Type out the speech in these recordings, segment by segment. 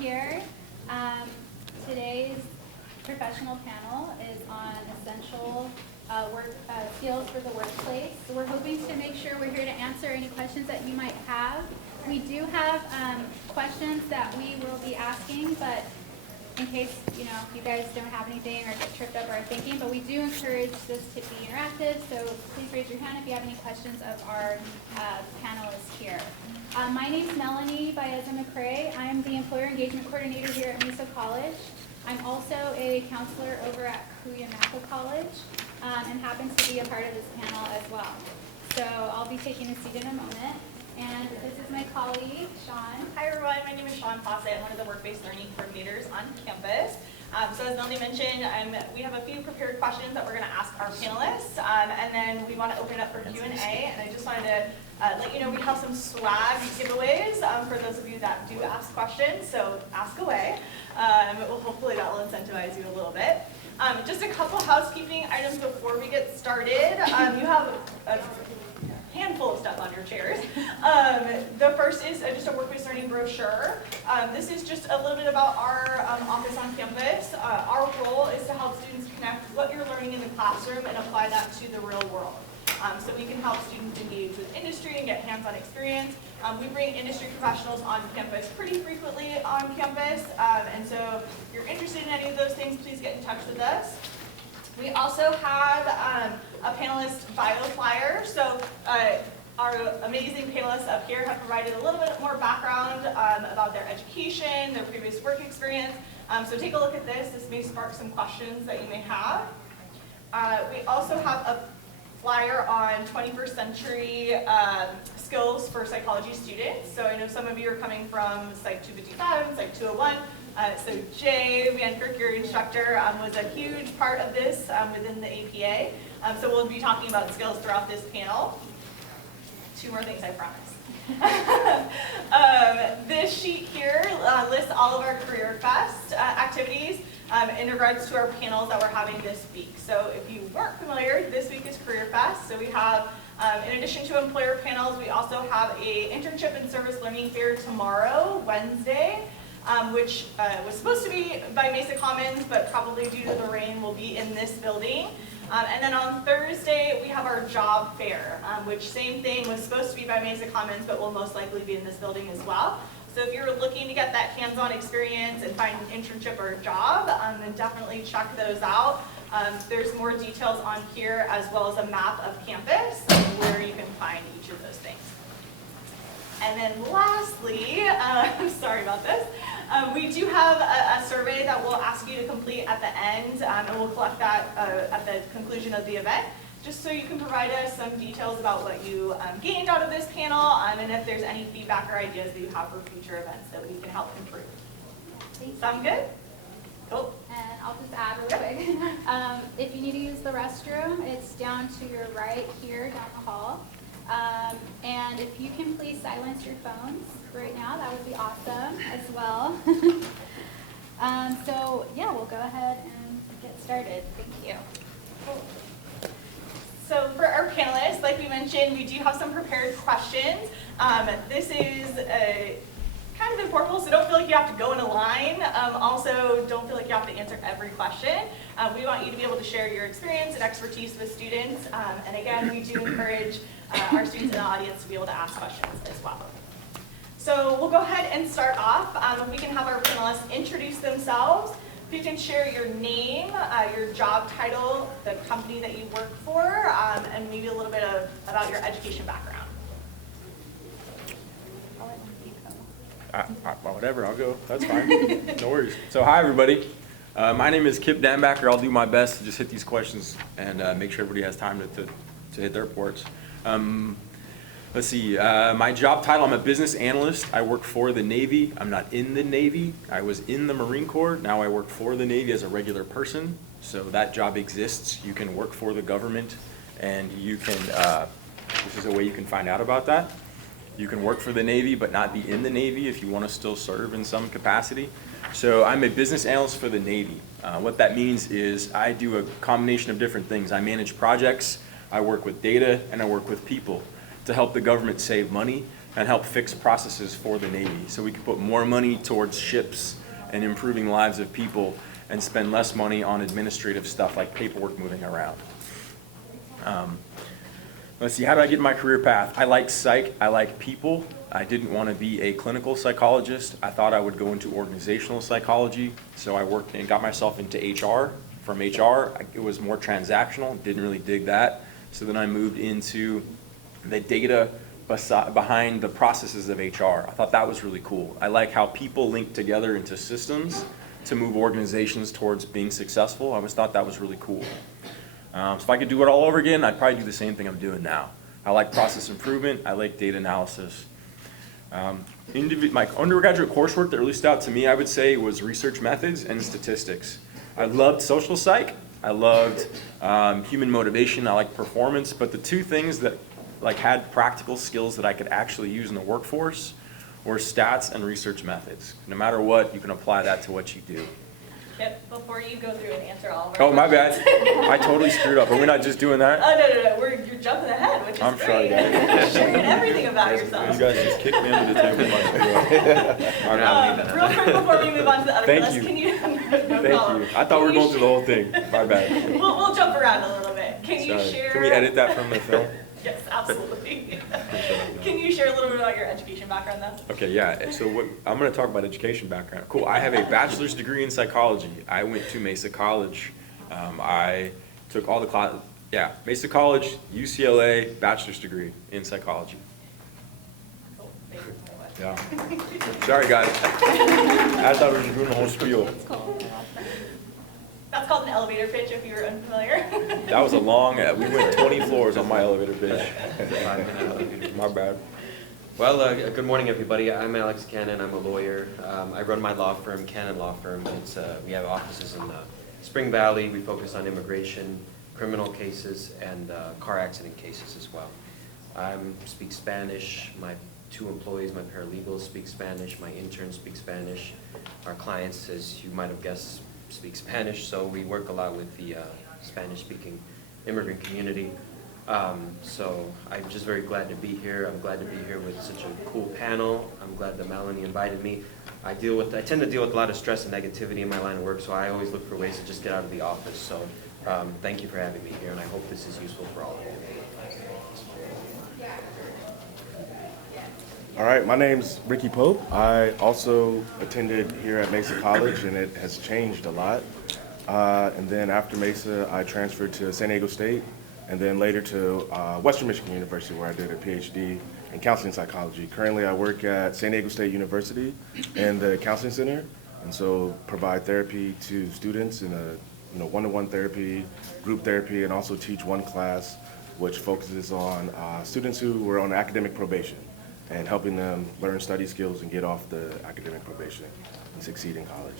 here. Today's professional panel is on essential work skills for the workplace. So we're hoping to make sure we're here to answer any questions that you might have. We do have questions that we will be asking, but in case you guys don't have anything or get tripped up or are thinking, but we do encourage this to be interactive, so please raise your hand if you have any questions of our panelists here. My name is Melanie Baeza-McCrae. I'm the Employer Engagement Coordinator here at Mesa College. I'm also a counselor over at Cuyamaca College and happens to be a part of this panel as well. So I'll be taking a seat in a moment. And this is my colleague, Sean. Hi everyone, my name is Sean Fawcett. I'm one of the work-based learning coordinators on campus. So as Melanie mentioned, we have a few prepared questions that we're going to ask our panelists, and then we want to open it up for Q&A. And I just wanted to let you know we have some swag giveaways for those of you that do ask questions, so ask away. Hopefully that will incentivize you a little bit. Just a couple housekeeping items before we get started. You have a handful of stuff on your chairs. The first is just a work-based learning brochure. This is just a little bit about our office on campus. Our role is to help students connect what you're learning in the classroom and apply that to the real world. So we can help students engage with industry and get hands-on experience. We bring industry professionals on campus pretty frequently on campus, and so if you're interested in any of those things, please get in touch with us. We also have a panelist bio flyer. So our amazing panelists up here have provided a little bit more background about their education, their previous work experience. So take a look at this. This may spark some questions that you may have. We also have a flyer on 21st century skills for psychology students. So I know some of you are coming from Psych 255 and Psych 201. So Jay Van Kirk, your instructor, was a huge part of this within the APA. So we'll be talking about skills throughout this panel. Two more things, I promise. This sheet here lists all of our Career Fest activities in regards to our panels that we're having this week. So if you weren't familiar, this week is Career Fest. So we have, in addition to employer panels, we also have a internship and service learning fair tomorrow, Wednesday. Which was supposed to be by Mesa Commons, but probably due to the rain will be in this building. And then on Thursday, we have our job fair, which same thing was supposed to be by Mesa Commons, but will most likely be in this building as well. So if you're looking to get that hands-on experience and find an internship or a job, then definitely check those out. There's more details on here, as well as a map of campus where you can find each of those things. And then lastly, sorry about this, we do have a survey that we'll ask you to complete at the end, and we'll collect that at the conclusion of the event, just so you can provide us some details about what you gained out of this panel, and if there's any feedback or ideas that you have for future events that we can help improve. Sound good? Cool. And I'll just add real quick. If you need to use the restroom, it's down to your right here down the hall. And if you can please silence your phones right now, that would be awesome as well. So yeah, we'll go ahead and get started. Thank you. Cool. So for our panelists, like we mentioned, we do have some prepared questions. This is kind of informal, so don't feel like you have to go in a line. Also, don't feel like you have to answer every question. We want you to be able to share your experience and expertise with students. And again, we do encourage our students in the audience to be able to ask questions as well. So we'll go ahead and start off. We can have our panelists introduce themselves. If you can share your name, your job title, the company that you work for, and maybe a little bit about your education background. Whatever, I'll go. That's fine. No worries. So hi, everybody. My name is Kip Danbacker. I'll do my best to just hit these questions and make sure everybody has time to hit their reports. Let's see. My job title, I'm a business analyst. I work for the Navy. I'm not in the Navy. I was in the Marine Corps. Now I work for the Navy as a regular person. So that job exists. You can work for the government, and you can, this is a way you can find out about that. You can work for the Navy but not be in the Navy if you want to still serve in some capacity. So I'm a business analyst for the Navy. What that means is I do a combination of different things. I manage projects, I work with data, and I work with people to help the government save money and help fix processes for the Navy. So we could put more money towards ships and improving lives of people and spend less money on administrative stuff like paperwork moving around. Let's see, how did I get in my career path? I like psych, I like people. I didn't want to be a clinical psychologist. I thought I would go into organizational psychology. So I worked and got myself into HR. From HR, it was more transactional, didn't really dig that. So then I moved into the data behind the processes of HR. I thought that was really cool. I like how people link together into systems to move organizations towards being successful. I always thought that was really cool. So if I could do it all over again, I'd probably do the same thing I'm doing now. I like process improvement. I like data analysis. My undergraduate coursework that really stood out to me, I would say, was research methods and statistics. I loved social psych. I loved human motivation. I liked performance. But the two things that had practical skills that I could actually use in the workforce were stats and research methods. No matter what, you can apply that to what you do. Yep, before you go through and answer all of our Oh, my bad. I totally screwed up. Are we not just doing that? Oh, no, you're jumping ahead, which is I'm great. sorry, guys. Sharing everything about yourself. You guys just kicked me under the table. Real quick before we move on to the other Thank list, you. can you? Thank you. I thought we were going through the whole thing. My bad. We'll jump around a little bit. Can you Sorry. share? Can we edit that from the film? Yes, absolutely. Can you share a little bit about your education background, though? Okay, yeah. So I'm going to talk about education background. Cool. I have a bachelor's degree in psychology. I went to Mesa College. I took all the classes. Yeah, Mesa College, UCLA, bachelor's degree in psychology. Cool. Thank you so much. Yeah. Sorry, guys. I thought we were doing the whole spiel. That's called an elevator pitch, if you were unfamiliar. That was a long. We went 20 floors on my elevator pitch. My bad. Well, good morning, everybody. I'm Alex Kannan. I'm a lawyer. I run my law firm, Kannan Law Firm. We have offices in Spring Valley. We focus on immigration, criminal cases, and car accident cases as well. I speak Spanish. My two employees, my paralegals, speak Spanish. My interns speak Spanish. Our clients, as you might have guessed, speak Spanish, so we work a lot with the Spanish-speaking immigrant community. So I'm just very glad to be here. I'm glad to be here with such a cool panel. I'm glad that Melanie invited me. I tend to deal with a lot of stress and negativity in my line of work, so I always look for ways to just get out of the office. So thank you for having me here, and I hope this is useful for all of you. All right, my name's Ricky Pope. I also attended here at Mesa College, and it has changed a lot. And then after Mesa, I transferred to San Diego State, and then later to Western Michigan University, where I did a PhD in counseling psychology. Currently, I work at San Diego State University in the counseling center, and so provide therapy to students in a one-to-one therapy, group therapy, and also teach one class which focuses on students who were on academic probation, and helping them learn study skills and get off the academic probation and succeed in college.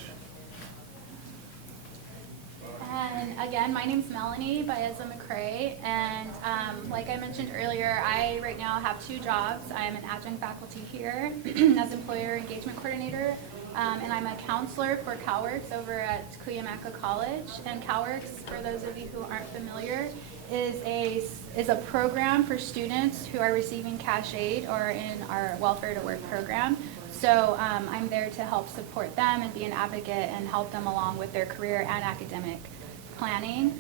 And again, my name's Melanie Baeza McCrae, and like I mentioned earlier, I right now have two jobs. I am an adjunct faculty here as employer engagement coordinator, and I'm a counselor for CalWorks over at Cuyamaca College. And CalWorks, for those of you who aren't familiar, is a program for students who are receiving cash aid or in our Welfare to Work program. So I'm there to help support them and be an advocate and help them along with their career and academic planning.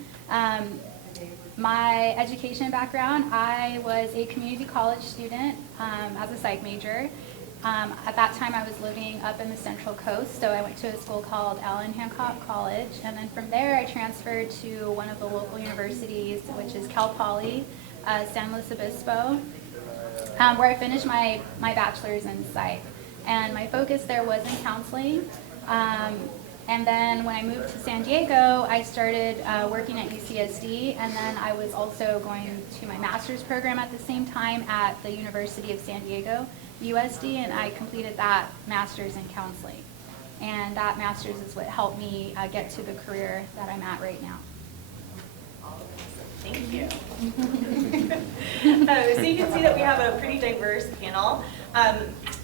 My education background, I was a community college student as a psych major. At that time, I was living up in the Central Coast, so I went to a school called Allen Hancock College, and then from there I transferred to one of the local universities, which is Cal Poly, San Luis Obispo, where I finished my bachelor's in psych. And my focus there was in counseling. And then when I moved to San Diego, I started working at UCSD, and then I was also going to my master's program at the same time at the University of San Diego, USD, and I completed that master's in counseling. And that master's is what helped me get to the career that I'm at right now. Thank you. So you can see that we have a pretty diverse panel.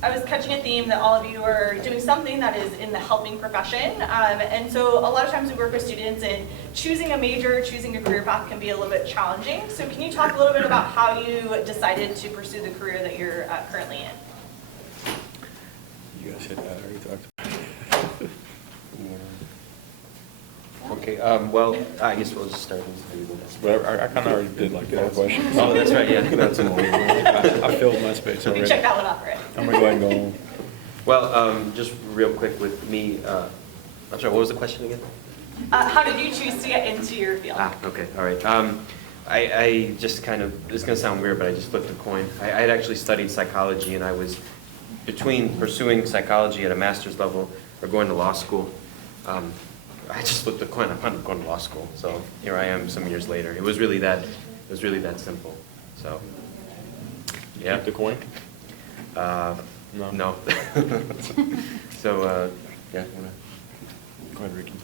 I was catching a theme that all of you are doing something that is in the helping profession. And so a lot of times we work with students and choosing a major, choosing a career path can be a little bit challenging. So can you talk a little bit about how you decided to pursue the career that you're currently in? You guys hit that, I already talked. Okay, well, I guess we'll just start with you. But I kind of already did like 4 questions. Oh, that's right, yeah. That's more. I filled my space You already. check that one off, right? I'm gonna go ahead and go home. Well, just real quick with me, I'm sorry, what was the question again? How did you choose to get into your field? Okay, all right. I just kind of, this is going to sound weird, but I just flipped a coin. I had actually studied psychology, and I was between pursuing psychology at a master's level or going to law school. I just flipped a coin. I wound up going to law school. So here I am some years later. It was really that simple. So, yeah. Flip the coin? No. No. So, yeah. Go ahead, Ricky.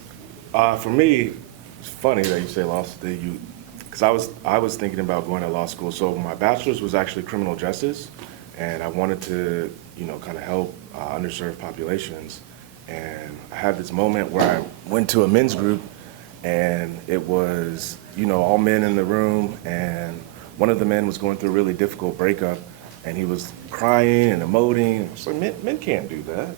For me, it's funny that you say law school, because I was thinking about going to law school. So my bachelor's was actually criminal justice, and I wanted to, kind of help underserved populations. And I had this moment where I went to a men's group, and it was, all men in the room, and one of the men was going through a really difficult breakup, and he was crying and emoting. I was like, men can't do that.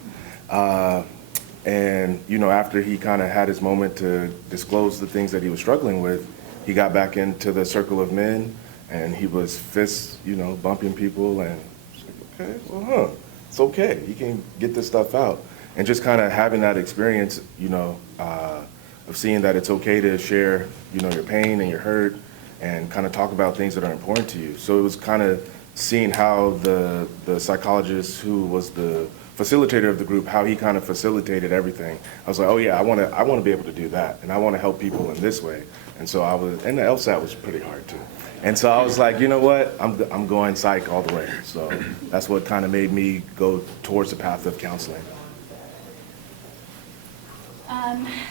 And, after he kind of had his moment to disclose the things that he was struggling with, he got back into the circle of men, and he was fists, bumping people, and I was like, okay, well, it's okay. You can get this stuff out. And just kind of having that experience, of seeing that it's okay to share, your pain and your hurt, and kind of talk about things that are important to you. So it was kind of seeing how the psychologist who was the facilitator of the group, how he kind of facilitated everything. I was like, oh yeah, I want to be able to do that, and I want to help people in this way. And so and the LSAT was pretty hard too. And so I was like, you know what, I'm going psych all the way. So that's what kind of made me go towards the path of counseling.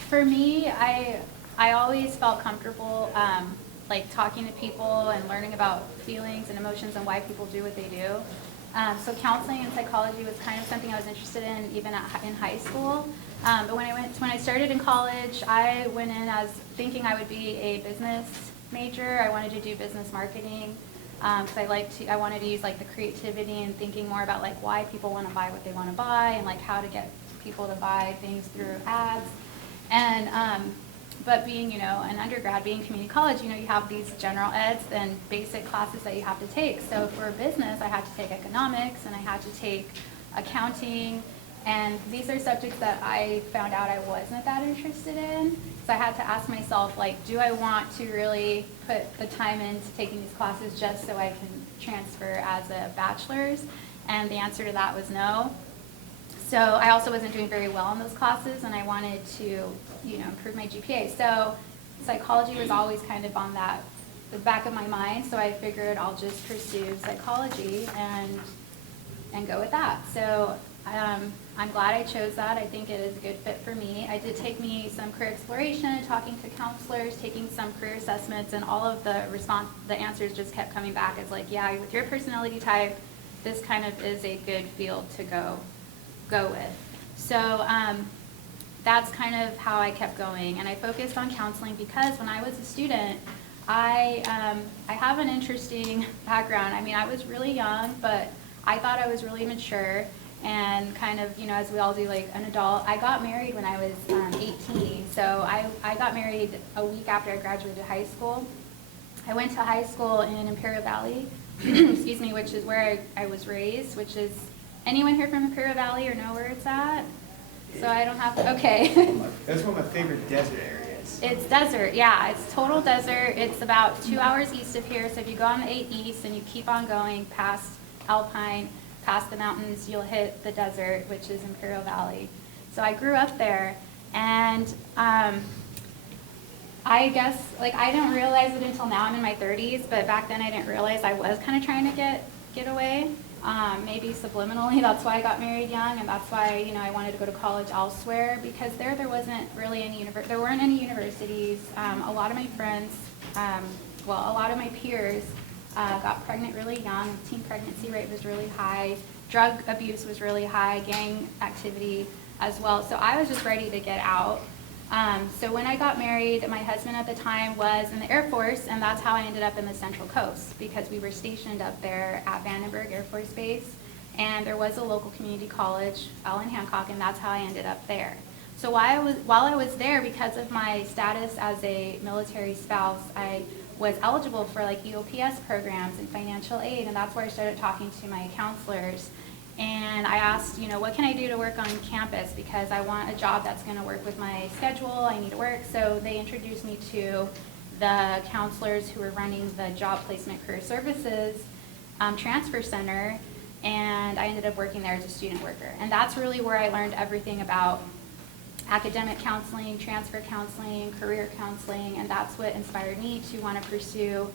For me, I always felt comfortable like talking to people and learning about feelings and emotions and why people do what they do. So counseling and psychology was kind of something I was interested in even in high school. But when I started in college, I went in as thinking I would be a business major. I wanted to do business marketing because I wanted to use like the creativity and thinking more about like why people want to buy what they want to buy and like how to get people to buy things through ads. And but being, an undergrad, being community college, you have these general eds and basic classes that you have to take. So for business, I had to take economics and I had to take accounting. And these are subjects that I found out I wasn't that interested in. So I had to ask myself, like, do I want to really put the time into taking these classes just so I can transfer as a bachelor's? And the answer to that was no. So I also wasn't doing very well in those classes, and I wanted to, improve my GPA. So psychology was always kind of on the back of my mind. So I figured I'll just pursue psychology and go with that. So I'm glad I chose that. I think it is a good fit for me. It did take me some career exploration, talking to counselors, taking some career assessments, and all of the answers just kept coming back as like, yeah, with your personality type, this kind of is a good field to go with. So that's kind of how I kept going, and I focused on counseling because when I was a student, I have an interesting background. I mean, I was really young, but I thought I was really mature and kind of, as we all do, like an adult. I got married when I was 18, so I got married a week after I graduated high school. I went to high school in Imperial Valley, excuse me, which is where I was raised, which is, anyone here from Imperial Valley or know where it's at? So I don't have to, okay. That's one of my favorite desert areas. It's desert, yeah, it's total desert. It's about 2 hours east of here, so if you go on the 8 east and you keep on going past Alpine, past the mountains, you'll hit the desert, which is Imperial Valley. So I grew up there, and I guess, like, I didn't realize it until now. I'm in my 30s, but back then I didn't realize I was kind of trying to get away. Maybe subliminally, that's why I got married young, and that's why, I wanted to go to college elsewhere, because there wasn't really there weren't any universities. A lot of my friends, a lot of my peers got pregnant really young. Teen pregnancy rate was really high. drug abuse was really high, gang activity as well. So I was just ready to get out. So when I got married, my husband at the time was in the Air Force, and that's how I ended up in the Central Coast, because we were stationed up there at Vandenberg Air Force Base, and there was a local community college, Allen Hancock, and that's how I ended up there. So while I was there, because of my status as a military spouse, I was eligible for like EOPS programs and financial aid, and that's where I started talking to my counselors. And I asked, you know, what can I do to work on campus, because I want a job that's going to work with my schedule, I need to work. So they introduced me to the counselors who were running the Job Placement Career Services Transfer Center, and I ended up working there as a student worker. And that's really where I learned everything about academic counseling, transfer counseling, career counseling, and that's what inspired me to want to pursue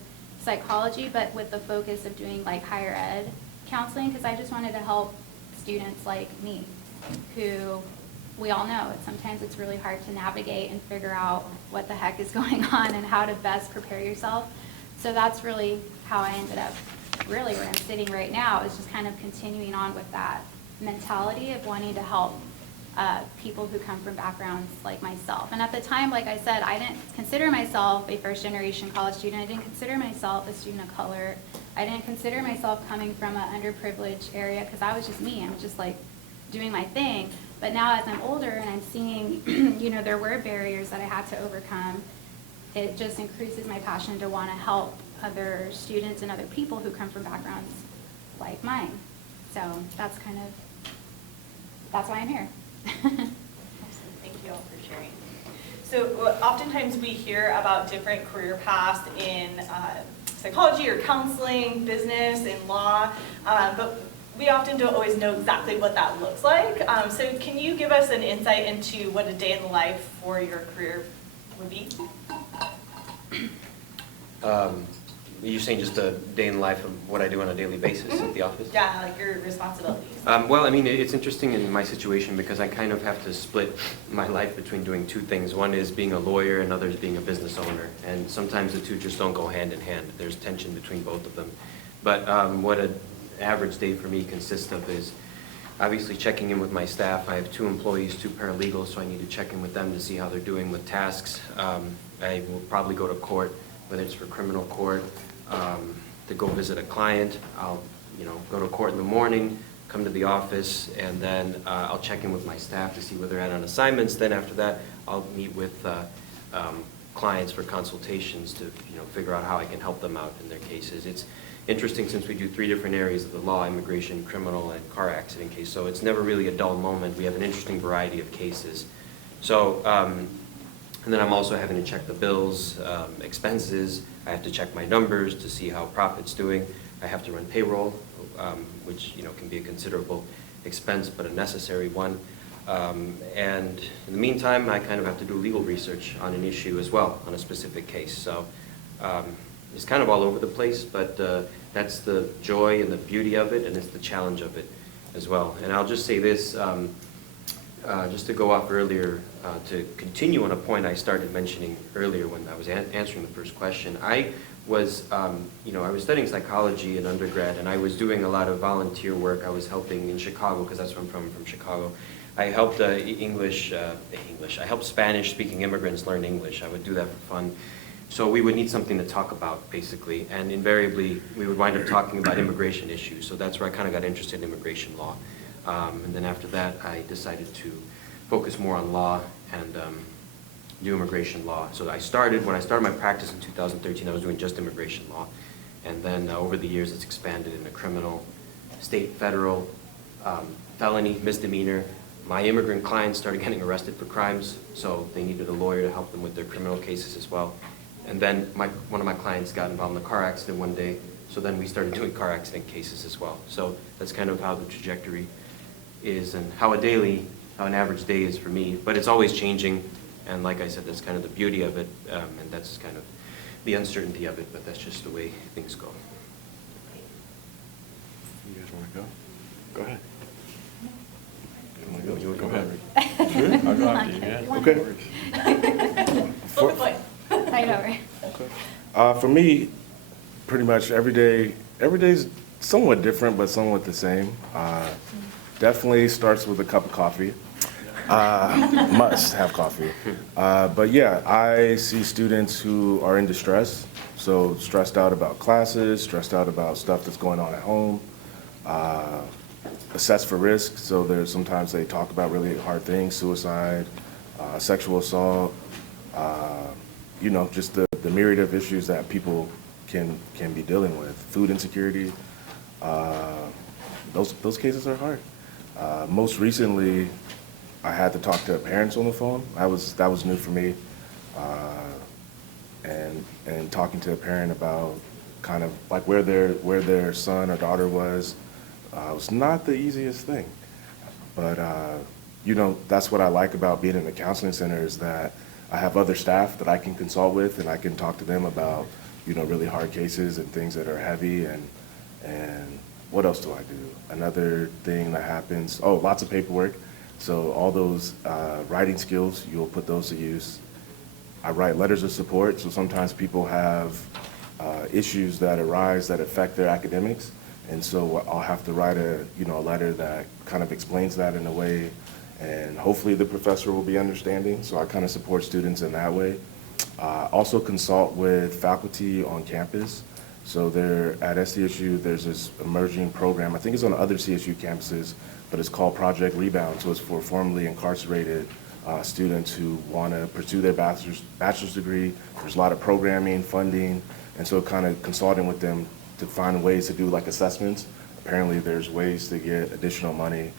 psychology, but with the focus of doing like higher ed counseling, because I just wanted to help students like me, who we all know sometimes it's really hard to navigate and figure out what the heck is going on and how to best prepare yourself. So that's really how I ended up really where I'm sitting right now, is just kind of continuing on with that mentality of wanting to help people who come from backgrounds like myself. And at the time, like I said, I didn't consider myself a first-generation college student. I didn't consider myself a student of color. I didn't consider myself coming from an underprivileged area, because I was just me. I'm just like doing my thing. But now as I'm older and I'm seeing, you know, there were barriers that I had to overcome, it just increases my passion to want to help other students and other people who come from backgrounds like mine. So that's why I'm here. Awesome. Thank you all for sharing. So oftentimes we hear about different career paths in psychology or counseling, business, and law, but we often don't always know exactly what that looks like. So can you give us an insight into what a day in the life for your career would be? You're saying just a day in the life of what I do on a daily basis at the office? Yeah, like your responsibilities. Well, I mean, it's interesting in my situation because I kind of have to split my life between doing two things. One is being a lawyer and other is being a business owner. And sometimes the two just don't go hand in hand. There's tension between both of them. But what an average day for me consists of is obviously checking in with my staff. I have 2 employees, 2 paralegals, so I need to check in with them to see how they're doing with tasks. I will probably go to court, whether it's for criminal court, to go visit a client. I'll, go to court in the morning, come to the office, and then I'll check in with my staff to see where they're at on assignments. Then after that, I'll meet with clients for consultations to, figure out how I can help them out in their cases. It's interesting since we do 3 different areas of the law: immigration, criminal, and car accident case. So it's never really a dull moment. We have an interesting variety of cases. So, and then I'm also having to check the bills, expenses. I have to check my numbers to see how profit's doing. I have to run payroll, which can be a considerable expense, but a necessary one. And in the meantime, I kind of have to do legal research on an issue as well, on a specific case. So it's kind of all over the place, but that's the joy and the beauty of it, and it's the challenge of it as well. And I'll just say this, just to go off earlier, to continue on a point I started mentioning earlier when I was answering the first question. I was studying psychology in undergrad, and I was doing a lot of volunteer work. I was helping in Chicago, because that's where I'm from Chicago. I helped I helped Spanish-speaking immigrants learn English. I would do that for fun. So we would need something to talk about, basically, and invariably we would wind up talking about immigration issues. So that's where I kind of got interested in immigration law. And then after that, I decided to focus more on law and do immigration law. So when I started my practice in 2013, I was doing just immigration law. And then over the years, it's expanded into criminal, state, federal, felony, misdemeanor. My immigrant clients started getting arrested for crimes, so they needed a lawyer to help them with their criminal cases as well. And then one of my clients got involved in a car accident one day, so then we started doing car accident cases as well. So that's kind of how the trajectory is and how an average day is for me. But it's always changing, and like I said, that's kind of the beauty of it, and that's kind of the uncertainty of it, but that's just the way things go. You guys want to go? Go ahead. You go ahead. Sure? I'll go after you, yeah. Okay. Flip a coin. I know, right? For me, pretty much every day's somewhat different, but somewhat the same. Definitely starts with a cup of coffee. Must have coffee. But yeah, I see students who are in distress, so stressed out about classes, stressed out about stuff that's going on at home, assess for risk, so there's sometimes they talk about really hard things, suicide, sexual assault, just the myriad of issues that people can be dealing with, food insecurity. Those cases are hard. Most recently, I had to talk to parents on the phone. That was new for me, and talking to a parent about kind of like where their son or daughter was not the easiest thing. But that's what I like about being in the counseling center is that I have other staff that I can consult with, and I can talk to them about really hard cases and things that are heavy. And what else do I do? Another thing that happens, lots of paperwork. So all those writing skills, you'll put those to use. I write letters of support, so sometimes people have issues that arise that affect their academics, and so I'll have to write a letter that kind of explains that in a way, and hopefully the professor will be understanding, so I kind of support students in that way. Also consult with faculty on campus. So there at SDSU, there's this emerging program, I think it's on other CSU campuses, but it's called Project Rebound. So it's for formerly incarcerated students who want to pursue their bachelor's degree. There's a lot of programming, funding, and so kind of consulting with them to find ways to do like assessments. Apparently there's ways to get additional money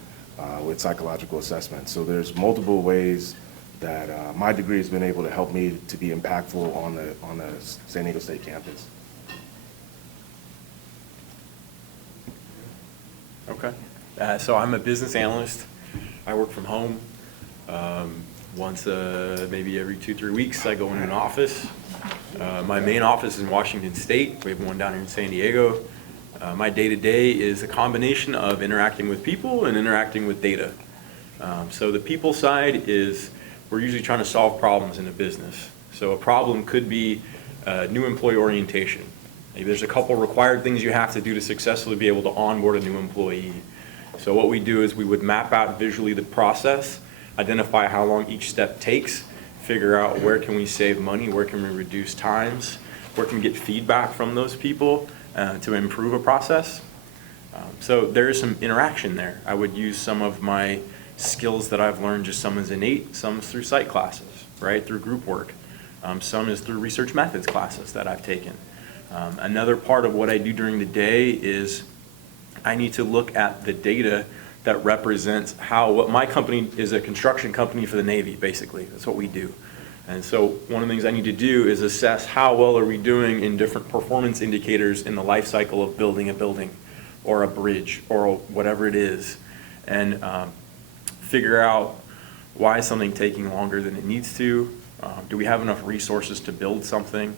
with psychological assessments. So there's multiple ways that my degree has been able to help me to be impactful on the San Diego State campus. Okay. So I'm a business analyst. I work from home. Once, maybe every 2-3 weeks, I go in an office. My main office is in Washington State. We have one down here in San Diego. My day-to-day is a combination of interacting with people and interacting with data. So the people side is we're usually trying to solve problems in a business. So a problem could be new employee orientation. Maybe there's a couple required things you have to do to successfully be able to onboard a new employee. So what we do is we would map out visually the process, identify how long each step takes, figure out where can we save money, where can we reduce times, where can we get feedback from those people to improve a process. So there is some interaction there. I would use some of my skills that I've learned, just some is innate, some is through psych classes, right, through group work. Some is through research methods classes that I've taken. Another part of what I do during the day is I need to look at the data that represents what my company is, a construction company for the Navy, basically. That's what we do. And so one of the things I need to do is assess how well are we doing in different performance indicators in the life cycle of building a building or a bridge or whatever it is, and figure out why is something taking longer than it needs to. Do we have enough resources to build something?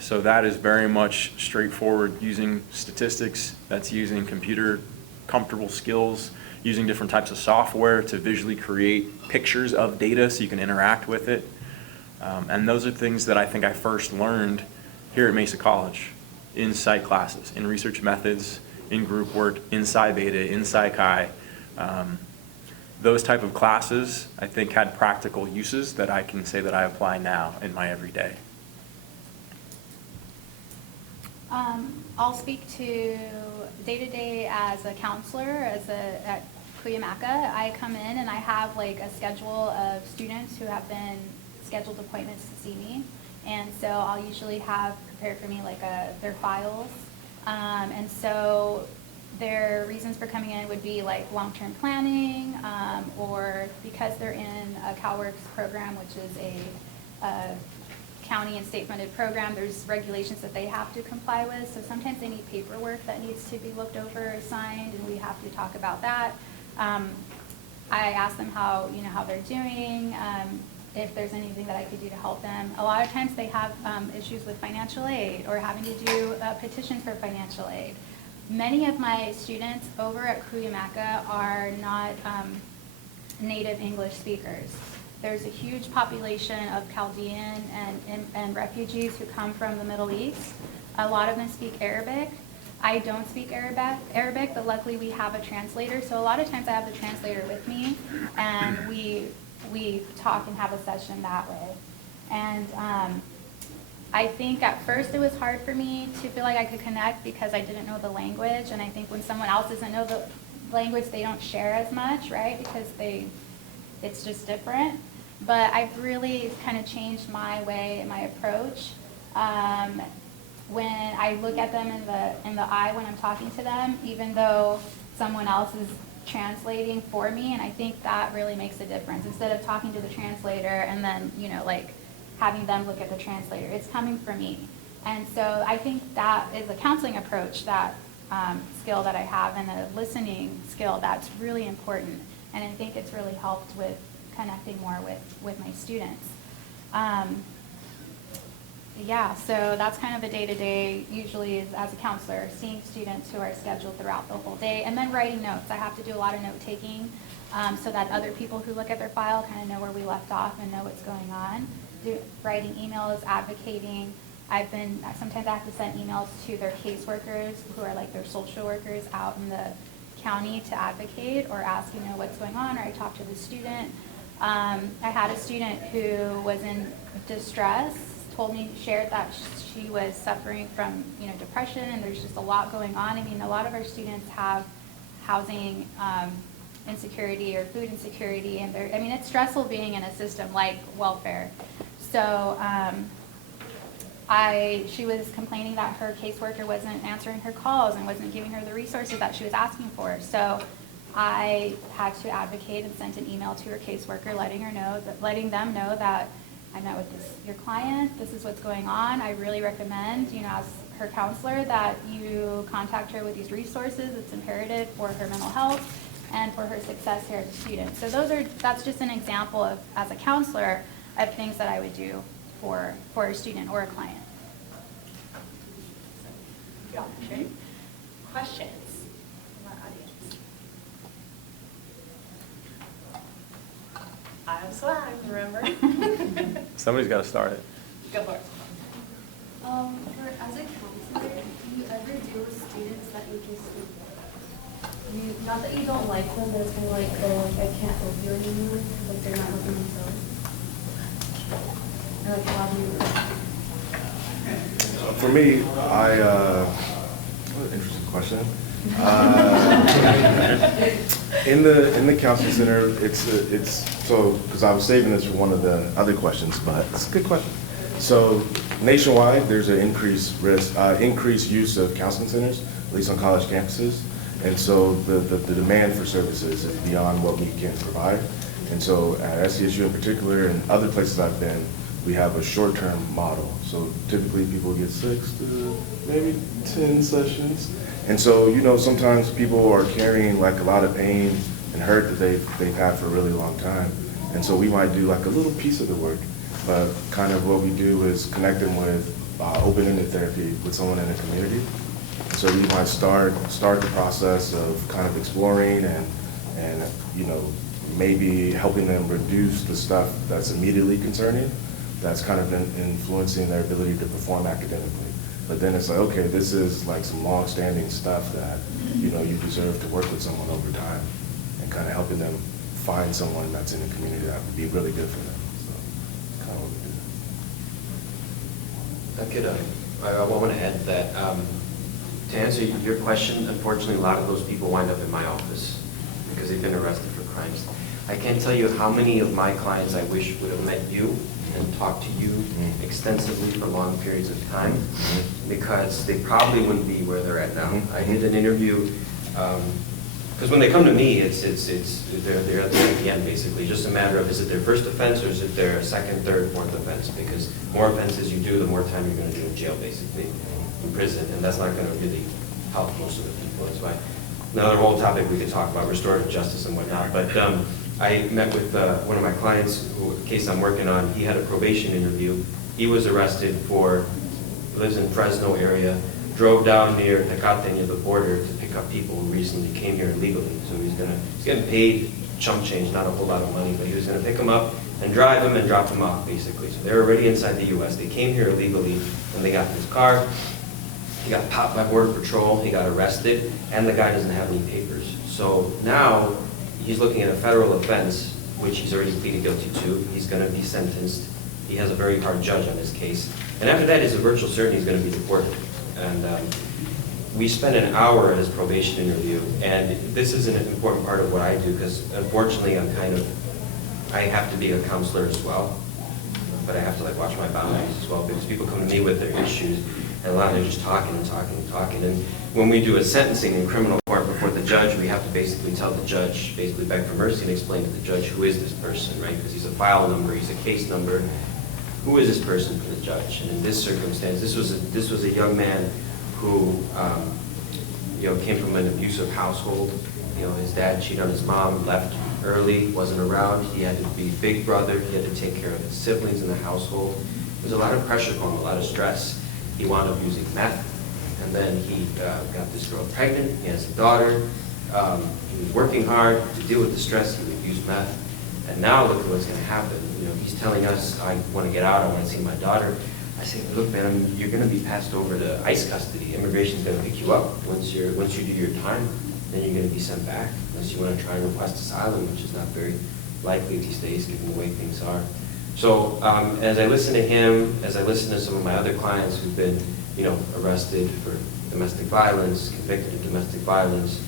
So that is very much straightforward, using statistics, that's using computer comfortable skills, using different types of software to visually create pictures of data so you can interact with it. And those are things that I think I first learned here at Mesa College, in psych classes, in research methods, in group work, in Psi Beta, in Psi Chi. Those type of classes I think had practical uses that I can say that I apply now in my everyday. I'll speak to day-to-day as a counselor at Cuyamaca. I come in and I have like a schedule of students who have been scheduled appointments to see me, and so I'll usually have prepared for me like their files, and so their reasons for coming in would be like long-term planning, or because they're in a CalWorks program, which is a county and state funded program, there's regulations that they have to comply with. So sometimes they need paperwork that needs to be looked over, signed, and we have to talk about that. I ask them how they're doing, if there's anything that I could do to help them. A lot of times they have issues with financial aid or having to do petitions for financial aid. Many of my students over at Cuyamaca are not native English speakers. There's a huge population of Chaldean and refugees who come from the Middle East. A lot of them speak Arabic. I don't speak Arabic, but luckily we have a translator. So a lot of times I have the translator with me, and we talk and have a session that way. And I think at first it was hard for me to feel like I could connect because I didn't know the language. And I think when someone else doesn't know the language, they don't share as much, right? Because it's just different. But I've really kind of changed my way and my approach. When I look at them in the eye when I'm talking to them, even though someone else is translating for me, and I think that really makes a difference. Instead of talking to the translator and then, like having them look at the translator, it's coming from me. And so I think that is a counseling approach, that skill that I have, and a listening skill that's really important. And I think it's really helped with connecting more with my students. Yeah, so that's kind of the day-to-day usually is as a counselor, seeing students who are scheduled throughout the whole day, and then writing notes. I have to do a lot of note-taking so that other people who look at their file kind of know where we left off and know what's going on. Writing emails, advocating. Sometimes I have to send emails to their caseworkers who are like their social workers out in the county to advocate or ask, what's going on, or I talk to the student. I had a student who was in distress, shared that she was suffering from, depression, and there's just a lot going on. I mean, a lot of our students have housing insecurity or food insecurity, and it's stressful being in a system like welfare. So she was complaining that her caseworker wasn't answering her calls and wasn't giving her the resources that she was asking for. So I had to advocate and sent an email to her caseworker letting them know that I met with your client, this is what's going on. I really recommend, as her counselor, that you contact her with these resources. It's imperative for her mental health and for her success here as a student. So that's just an example of, as a counselor, of things that I would do for a student or a client. Okay. Questions from our audience? I have swag, remember? Somebody's got to start it. Go for it. As a counselor, do you ever deal with students that not that you don't like them, but it's kind of like, I can't help you anymore, like they're not helping themselves? Or like, how do you? For me, what an interesting question. In the counseling center, it's so, because I was saving this for one of the other questions, but it's a good question. So nationwide, there's an increased use of counseling centers, at least on college campuses. And so the demand for services is beyond what we can provide. And so at SCSU in particular, and other places I've been, we have a short-term model. So typically people get 6 to maybe 10 sessions. And so, sometimes people are carrying like a lot of pain and hurt that they've had for a really long time. And so we might do like a little piece of the work, but kind of what we do is connect them with open-ended therapy with someone in the community. So we might start the process of kind of exploring and maybe helping them reduce the stuff that's immediately concerning, that's kind of influencing their ability to perform academically. But then it's like, okay, this is like some long-standing stuff that, you deserve to work with someone over time, and kind of helping them find someone that's in the community that would be really good for them. So that's kind of what we do. I want to add that to answer your question, unfortunately, a lot of those people wind up in my office because they've been arrested for crimes. I can't tell you how many of my clients I wish would have met you and talked to you extensively for long periods of time, because they probably wouldn't be where they're at now. I did an interview, because when they come to me, they're at the end basically. Just a matter of, is it their first offense or is it their second, third, fourth offense? Because more offenses you do, the more time you're going to do in jail basically, in prison, and that's not going to really help most of the people. That's why another whole topic we could talk about, restorative justice and whatnot. But I met with one of my clients, a case I'm working on. He had a probation interview. He was arrested lives in Fresno area, drove down near Tecate, near the border, to pick up people who recently came here illegally. So he's getting paid chump change, not a whole lot of money, but he was going to pick them up and drive them and drop them off, basically. So they're already inside the U.S. They came here illegally, and they got in his car. he got popped by Border Patrol, he got arrested, and the guy doesn't have any papers. So now he's looking at a federal offense, which he's already pleaded guilty to. He's going to be sentenced. He has a very hard judge on his case. And after that, it's a virtual certainty he's going to be deported. And we spent an hour at his probation interview, and this is an important part of what I do, because unfortunately I have to be a counselor as well, but I have to watch my boundaries as well, because people come to me with their issues, and a lot of them are just talking and talking and talking. And when we do a sentencing in criminal court before the judge, we have to basically tell the judge, basically beg for mercy and explain to the judge, who is this person, right? Because he's a file number, he's a case number. Who is this person for the judge? And in this circumstance, this was a young man who came from an abusive household. His dad cheated on his mom, left early, wasn't around. He had to be big brother. He had to take care of his siblings in the household. There's a lot of pressure on him, a lot of stress. He wound up using meth, and then he got this girl pregnant. He has a daughter. He was working hard to deal with the stress. He would use meth, and now look at what's going to happen. He's telling us, I want to get out. I want to see my daughter. I say, look, man, you're going to be passed over to ICE custody. Immigration's going to pick you up once you do your time. Then you're going to be sent back unless you want to try and request asylum, which is not very likely these days, given the way things are. So as I listen to him, as I listen to some of my other clients who've been, arrested for domestic violence, convicted of domestic violence,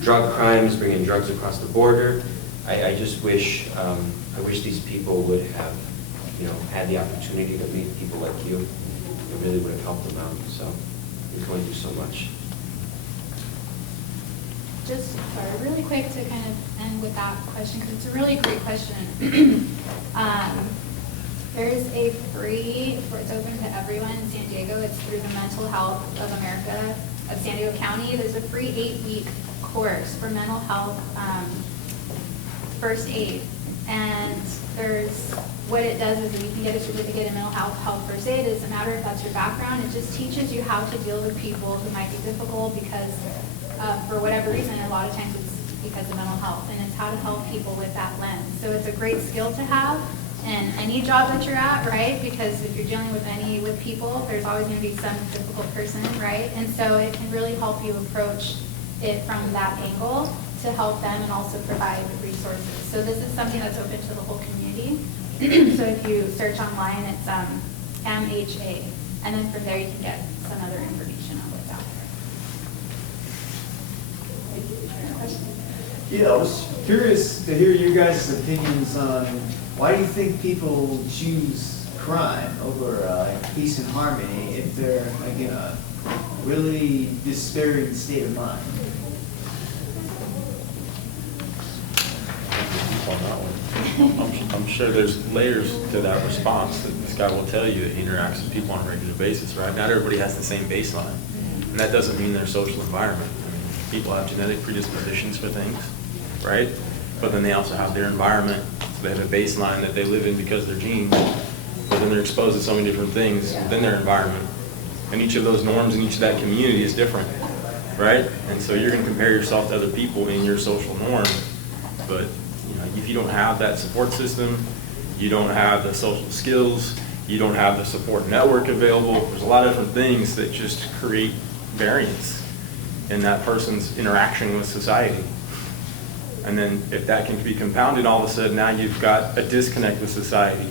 drug crimes, bringing drugs across the border, I just wish, I wish these people would have, had the opportunity to meet people like you. It really would have helped them out. So you're going through so much. Just really quick to kind of end with that question, because it's a really great question. There's a free, it's open to everyone in San Diego. It's through the Mental Health of America of San Diego County. There's a free 8-week course for mental health first aid. And what it does is you can get a certificate in mental health first aid. It doesn't matter if that's your background. It just teaches you how to deal with people who might be difficult because for whatever reason, a lot of times it's because of mental health, and it's how to help people with that lens. So it's a great skill to have in any job that you're at, right? Because if you're dealing with people, there's always going to be some difficult person, right? And so it can really help you approach it from that angle to help them and also provide resources. So this is something that's open to the whole community. So if you search online, it's MHA, and then from there you can get some other information on what's out there. Yeah, I was curious to hear you guys' opinions on why do you think people choose crime over peace and harmony if they're in a really despairing state of mind? On that one. I'm sure there's layers to that response that this guy will tell you that he interacts with people on a regular basis, right? Not everybody has the same baseline, and that doesn't mean their social environment. I mean, people have genetic predispositions for things, right? But then they also have their environment, so they have a baseline that they live in because of their genes, but then they're exposed to so many different things within their environment, and each of those norms in each of that community is different, right? And so you're going to compare yourself to other people in your social norm, but if you don't have that support system, you don't have the social skills, you don't have the support network available, there's a lot of different things that just create variance in that person's interaction with society. And then if that can be compounded, all of a sudden now you've got a disconnect with society.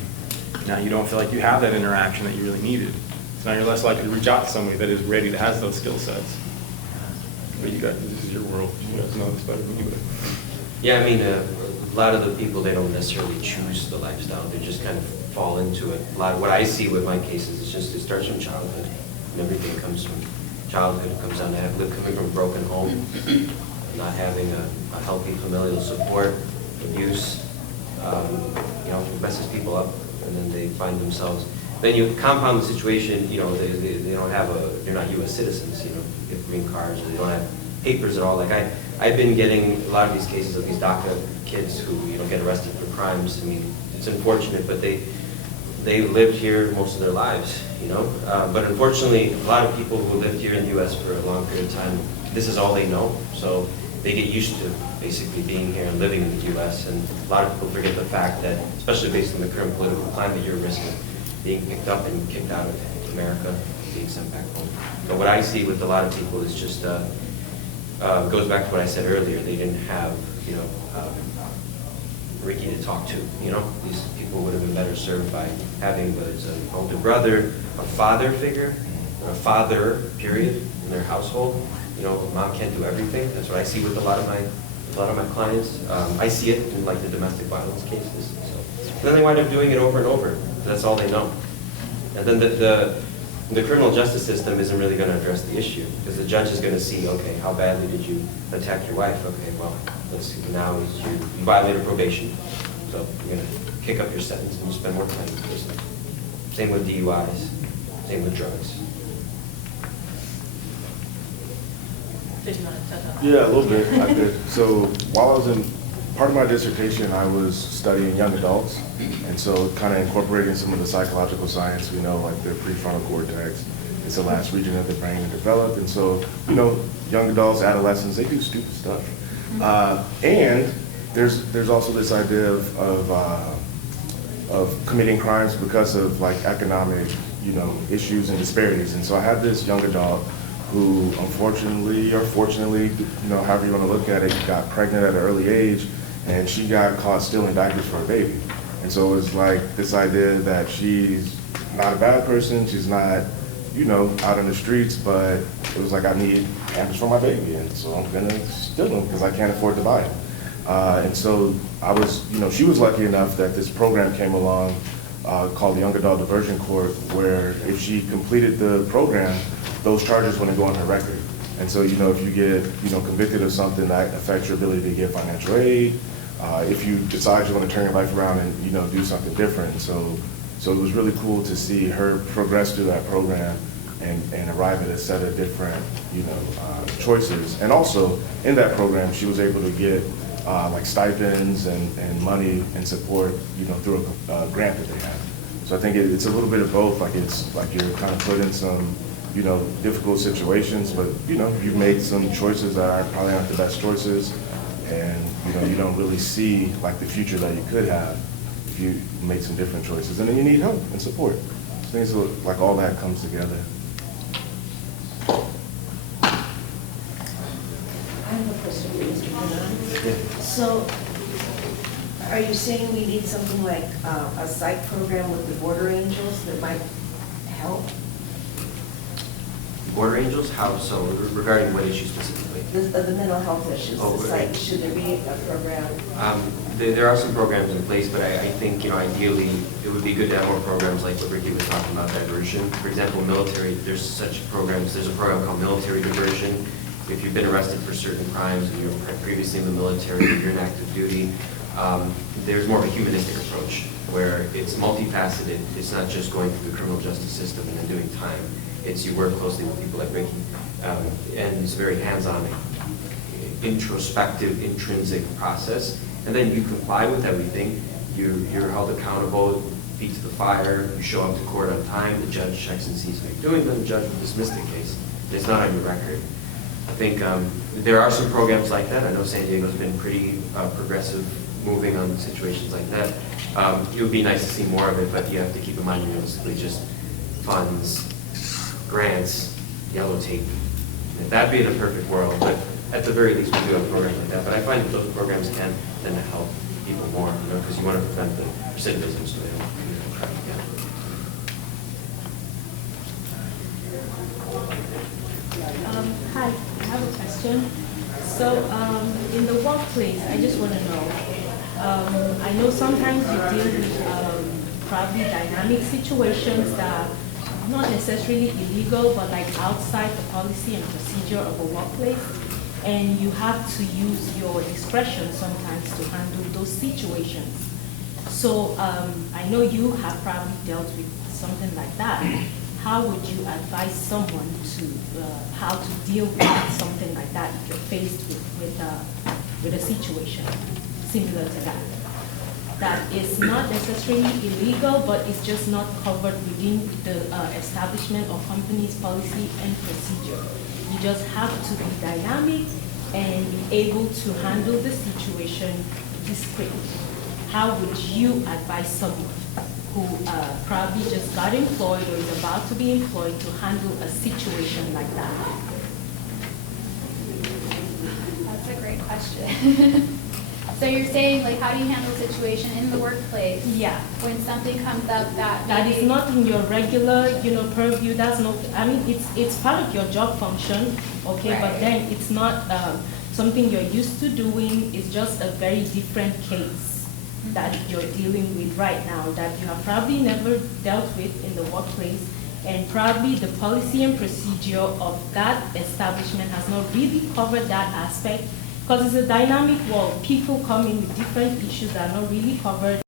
Now you don't feel like you have that interaction that you really needed. So now you're less likely to reach out to somebody that is ready, that has those skill sets. But this is your world. You guys know this better than me. Yeah, I mean, a lot of the people, they don't necessarily choose the lifestyle. They just kind of fall into it. A lot of what I see with my cases is just it starts from childhood. And everything comes from childhood. It comes down to coming from a broken home, not having a healthy familial support, abuse, messes people up, and then they find themselves. Then you compound the situation, they don't have they're not U.S. citizens, get green cards, or they don't have papers at all. Like I've been getting a lot of these cases of these DACA kids who get arrested for crimes. I mean, it's unfortunate, but they lived here most of their lives, But unfortunately, a lot of people who lived here in the U.S. for a long period of time, this is all they know. So they get used to basically being here and living in the U.S. And a lot of people forget the fact that, especially based on the current political climate, you're risking being picked up and kicked out of America. being sent back home. But what I see with a lot of people is just, goes back to what I said earlier, they didn't have, Ricky to talk to, These people would have been better served by having, whether it's an older brother, a father figure, or a father, period, in their household. Mom can't do everything. That's what I see with a lot of my clients. I see it in like the domestic violence cases. So then they wind up doing it over and over. That's all they know. And then the criminal justice system isn't really going to address the issue because the judge is going to see, okay, how badly did you attack your wife? Okay, well, let's see. Now you violated probation, so you're going to kick up your sentence and you spend more time in prison. Same with DUIs. Same with drugs. Did you want to touch on that? Yeah, a little bit, I did. So while I was in part of my dissertation, I was studying young adults, and so kind of incorporating some of the psychological science, like the prefrontal cortex. It's the last region of the brain to develop, and so, young adults, adolescents, they do stupid stuff. And there's also this idea of committing crimes because of like economic, issues and disparities. And so I had this young adult who unfortunately or fortunately, however you want to look at it, got pregnant at an early age, and she got caught stealing diapers for a baby. And so it was like this idea that she's not a bad person, she's not, out in the streets, but it was like, I need pampers for my baby, and so I'm gonna steal them because I can't afford to buy them. And so I was, she was lucky enough that this program came along called the Young Adult Diversion Court, where if she completed the program, those charges wouldn't go on her record. And so, if you get, convicted of something that affects your ability to get financial aid, if you decide you want to turn your life around and, do something different. So it was really cool to see her progress through that program and arrive at a set of different, choices. And also, in that program, she was able to get like stipends and money and support, through a grant that they have. So I think it's a little bit of both. Like it's like you're kind of put in some, difficult situations, but you've made some choices that probably aren't the best choices, and you don't really see like the future that you could have if you made some different choices, and then you need help and support. Things like all that comes together. I have a question for Mr. Kannan. So, are you saying we need something like a psych program with the Border Angels that might help? Border Angels? How so? Regarding what issue specifically? The mental health issues, Oh, the psych, should there be a program? There are some programs in place, but I think, ideally, it would be good to have more programs like what Ricky was talking about, diversion. For example, military, there's such programs. There's a program called military diversion. If you've been arrested for certain crimes and you're previously in the military, or you're in active duty, there's more of a humanistic approach where it's multifaceted. It's not just going through the criminal justice system and then doing time. It's you work closely with people like Ricky, and it's a very hands-on, introspective, intrinsic process. And then you comply with everything. You're held accountable, feet to the fire. You show up to court on time. The judge checks and sees what you're doing. Then the judge will dismiss the case. It's not on your record. I think there are some programs like that. I know San Diego's been pretty progressive, moving on situations like that. It would be nice to see more of it, but you have to keep in mind, realistically, just funds, grants, yellow tape. That'd be in a perfect world, but at the very least, we do have programs like that. But I find that those programs can tend to help people more, because you want to prevent the recidivism so they don't commit a crime again. Hi, I have a question. So, in the workplace, I just want to know, I know sometimes you deal with probably dynamic situations that are not necessarily illegal, but like outside the policy and procedure of a workplace, and you have to use your discretion sometimes to handle those situations. So, I know you have probably dealt with something like that. How would you advise someone to how to deal with something like that if you're faced with a situation similar to that? That is not necessarily illegal, but it's just not covered within the establishment of company's policy and procedure. You just have to be dynamic and be able to handle the situation discreetly. How would you advise someone who probably just got employed or is about to be employed to handle a situation like that? That's a great question. So you're saying, like, how do you handle a situation in the workplace Yeah. when something comes up that That maybe- is not in your regular, purview. That's not. I mean, it's part of your job function, okay. But Right. then it's not something you're used to doing. It's just a very different case that you're dealing with right now that you have probably never dealt with in the workplace, and probably the policy and procedure of that establishment has not really covered that aspect. Because it's a dynamic world. People come in with different issues that are not really covered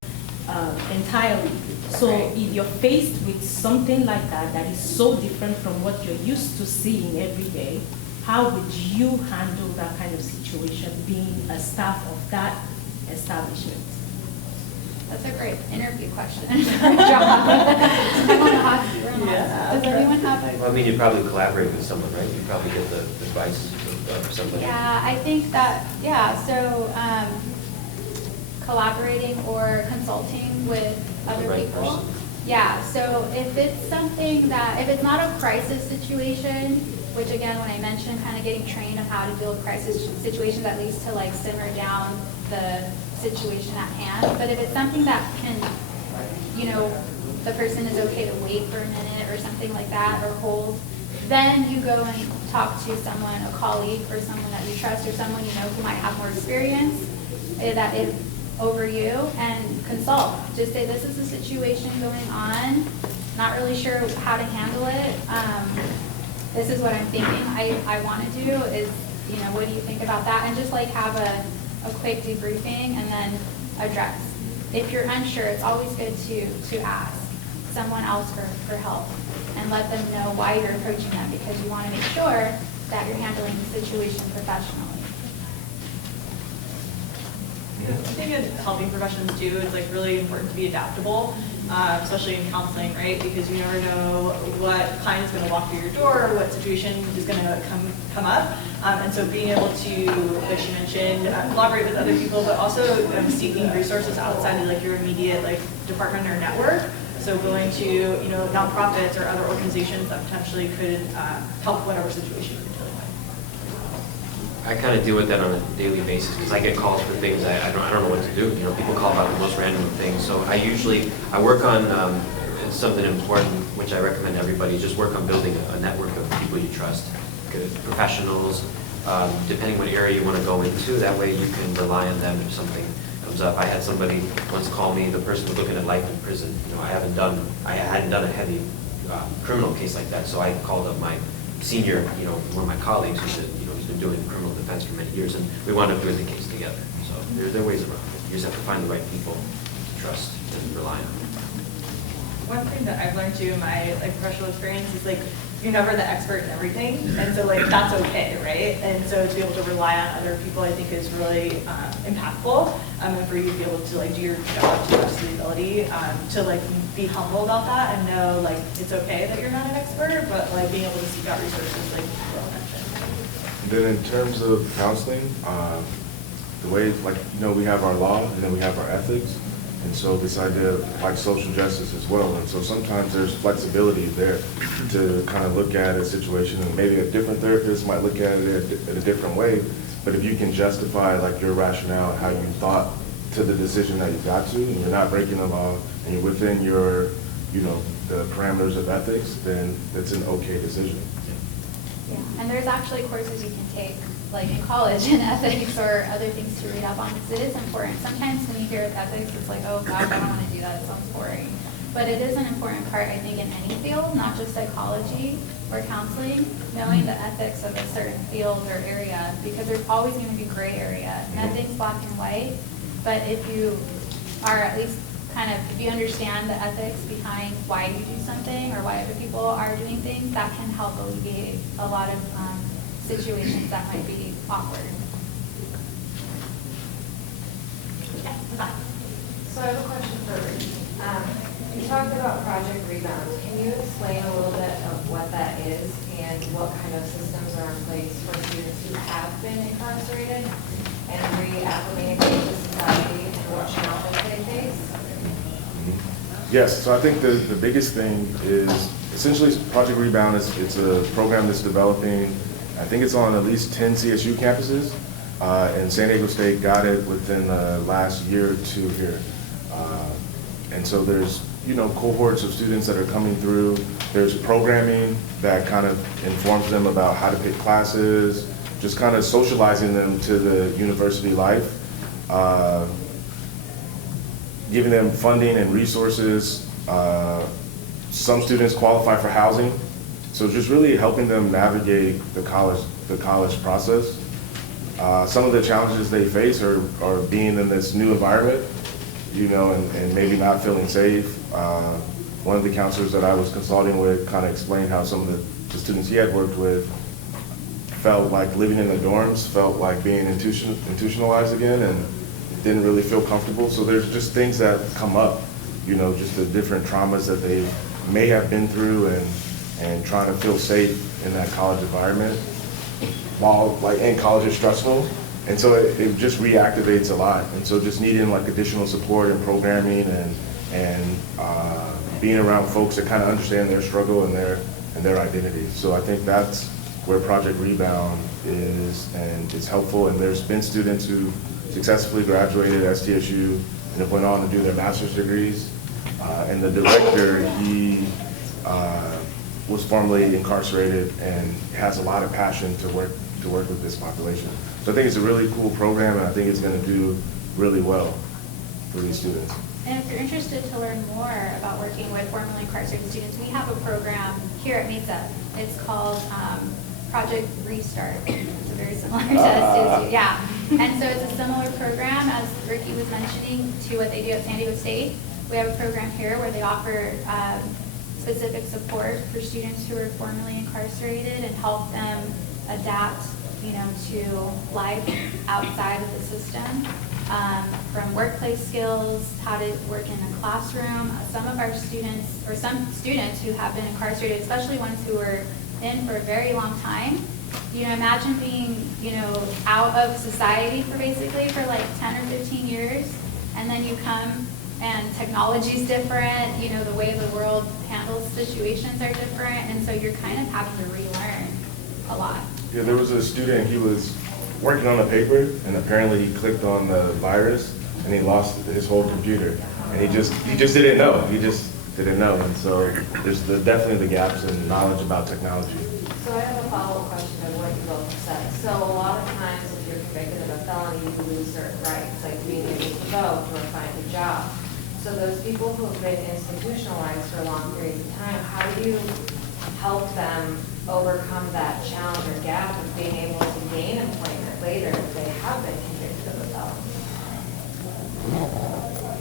entirely. So Right. if you're faced with something like that, that is so different from what you're used to seeing every day, how would you handle that kind of situation being a staff of that establishment? That's a great interview question for a job. I'm on the hot seat, we're on the hot seat. Does everyone have a? Well, I mean, you'd probably collaborate with someone, right? You'd probably get the advice of somebody. Yeah, I think that, so collaborating or consulting with The other right people. person. Yeah, so if it's something that, if it's not a crisis situation, which again, when I mentioned kind of getting trained on how to deal with crisis situations, at least to like simmer down the situation at hand. But if it's something that can, the person is okay to wait for a minute or something like that, or hold, then you go and talk to someone, a colleague or someone that you trust or someone you know who might have more experience that is over you, and consult. Just say, this is the situation going on, not really sure how to handle it. This is what I'm thinking I want to do is, what do you think about that? And just like have a quick debriefing and then address. If you're unsure, it's always good to ask someone else for help and let them know why you're approaching them, because you want to make sure that you're handling the situation professionally. I think in helping professions too, it's like really important to be adaptable, especially in counseling, right? Because you never know what client is going to walk through your door or what situation is going to come up. And so being able to, like she mentioned, collaborate with other people, but also seeking resources outside of like your immediate like department or network. So going to nonprofits or other organizations that potentially could help whatever situation you're dealing with. I kind of deal with that on a daily basis because I get calls for things I don't know what to do. People call about the most random things. So I work on something important, which I recommend everybody, just work on building a network of people you trust, good professionals, depending what area you want to go into. That way you can rely on them if something comes up. I had somebody once call me, the person was looking at life in prison. I hadn't done a heavy criminal case like that, so I called up my senior, one of my colleagues who said, he's been doing criminal defense for many years, and we wound up doing the case together. So there are ways around it. You just have to find the right people to trust and rely on. One thing that I've learned too in my professional experience is you're never the expert in everything, and so that's okay, right? And so to be able to rely on other people, I think is really impactful, and for you to be able to do your job to the best of your ability, to be humble about that and know it's okay that you're not an expert, but being able to seek out resources like Will mentioned. And then in terms of counseling, the way, we have our law and then we have our ethics. And so this idea of social justice as well. And so sometimes there's flexibility there to kind of look at a situation, and maybe a different therapist might look at it in a different way. But if you can justify your rationale, how you thought to the decision that you got to, and you're not breaking the law, and you're within your, the parameters of ethics, then it's an okay decision. Yeah, and there's actually courses you can take, in college in ethics or other things to read up on, because it is important. Sometimes when you hear ethics, it's like, oh gosh, I don't want to do that, it sounds boring. But it is an important part, I think, in any field, not just psychology or counseling, knowing the ethics of a certain field or area, because there's always going to be gray area. Nothing's black and white, but if you are at least if you understand the ethics behind why you do something or why other people are doing things, that can help alleviate a lot of situations that might be awkward. Yeah, bye. So I have a question for Ricky. You talked about Project Rebound. Can you explain a little bit of what that is and what kind of systems are in place for students who have been incarcerated and reacclimating to society and what challenges they face? Yes, so I think the biggest thing is essentially Project Rebound it's a program that's developing, I think it's on at least 10 CSU campuses, and San Diego State got it within the last year or two here. And so there's, cohorts of students that are coming through. There's programming that kind of informs them about how to pick classes, just kind of socializing them to the university life. Giving them funding and resources. Some students qualify for housing, so just really helping them navigate the college process. Some of the challenges they face are being in this new environment, and maybe not feeling safe. One of the counselors that I was consulting with kind of explained how some of the students he had worked with felt like living in the dorms, felt like being institutionalized again, and didn't really feel comfortable. So there's just things that come up, just the different traumas that they may have been through and trying to feel safe in that college environment. While and college is stressful. And so it just reactivates a lot. And so just needing additional support and programming and being around folks that kind of understand their struggle and their identity. So I think that's where Project Rebound is, and it's helpful. And there's been students who successfully graduated SDSU and have went on to do their master's degrees. And the director, he was formerly incarcerated and has a lot of passion to work with this population. So I think it's a really cool program, and I think it's going to do really well for these students. And if you're interested to learn more about working with formerly incarcerated students, we have a program here at Mesa. It's called Project Restart. It's very similar to SDSU, yeah. And so it's a similar program, as Ricky was mentioning, to what they do at San Diego State. We have a program here where they offer specific support for students who are formerly incarcerated and help them adapt, to life outside of the system. From workplace skills, how to work in a classroom. Some of our students, or some students who have been incarcerated, especially ones who were in for a very long time, imagine being, out of society for basically for 10 or 15 years, and then you come and technology's different, the way the world handles situations are different, and so you're kind of having to relearn a lot. Yeah, there was a student, he was working on a paper, and apparently he clicked on the virus, and he lost his whole computer. And he just didn't know. He just didn't know. And so there's definitely the gaps in knowledge about technology. So I have a follow-up question on what you both said. So a lot of times if you're convicted of a felony, you lose certain rights, like being able to vote or find a job. So those people who have been institutionalized for long periods of time, how do you help them overcome that challenge or gap of being able to gain employment later if they have been convicted of a felony?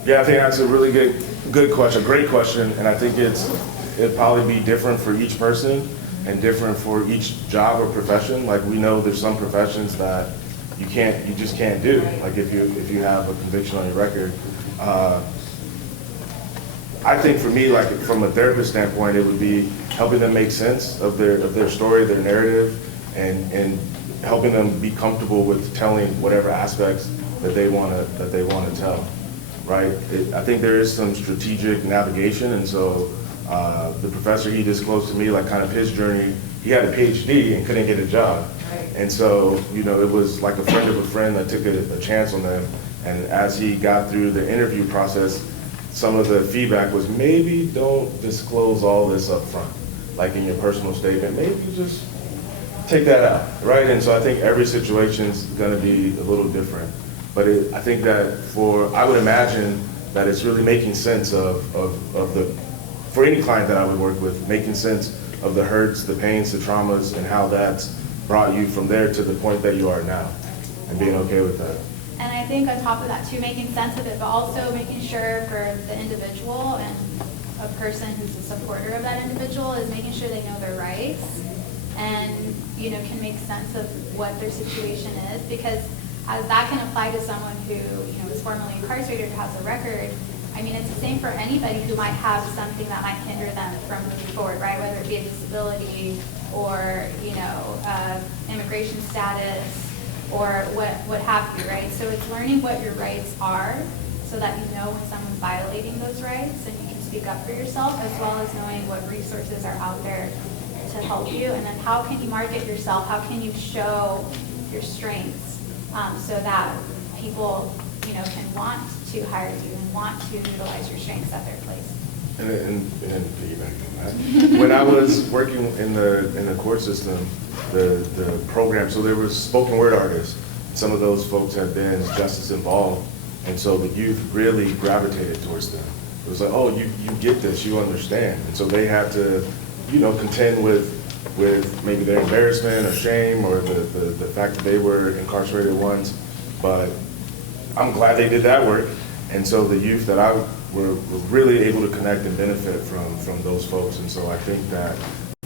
Yeah, I think that's a really good question, great question, and I think it'd probably be different for each person and different for each job or profession. Like we know there's some professions that you just can't do. Like if you have a conviction on your record. I think for me, from a therapist standpoint, it would be helping them make sense of their story, their narrative, and helping them be comfortable with telling whatever aspects that they want to tell, right? I think there is some strategic navigation, and so the professor, he disclosed to me kind of his journey. He had a PhD and couldn't get a job, and so it was like a friend of a friend that took a chance on them, and as he got through the interview process, some of the feedback was maybe don't disclose all this up front, like in your personal statement, maybe just take that out, right? And so I think every situation is going to be a little different. But I think that I would imagine that it's really making sense for any client that I would work with, making sense of the hurts, the pains, the traumas, and how that's brought you from there to the point that you are now, and being okay with that. And I think on top of that too, making sense of it, but also making sure for the individual and a person who's a supporter of that individual is making sure they know their rights and, can make sense of what their situation is, because as that can apply to someone who, is formerly incarcerated or has a record. I mean, it's the same for anybody who might have something that might hinder them from moving forward, right? Whether it be a disability or, immigration status, or what have you, right? So it's learning what your rights are so that you know when someone's violating those rights and you can speak up for yourself, as well as knowing what resources are out there to help you, and then how can you market yourself, how can you show your strengths, so that people, you know, can want to hire you and want to utilize your strengths at their place. And piggybacking on that, when I was working in the court system, the program, so there was spoken word artists. Some of those folks had been justice involved, and so the youth really gravitated towards them. It was like, oh, you get this, you understand, and so they had to, you know, contend with maybe their embarrassment or shame or the fact that they were incarcerated once. But I'm glad they did that work, and so the youth that I were really able to connect and benefit from those folks. And so I think that,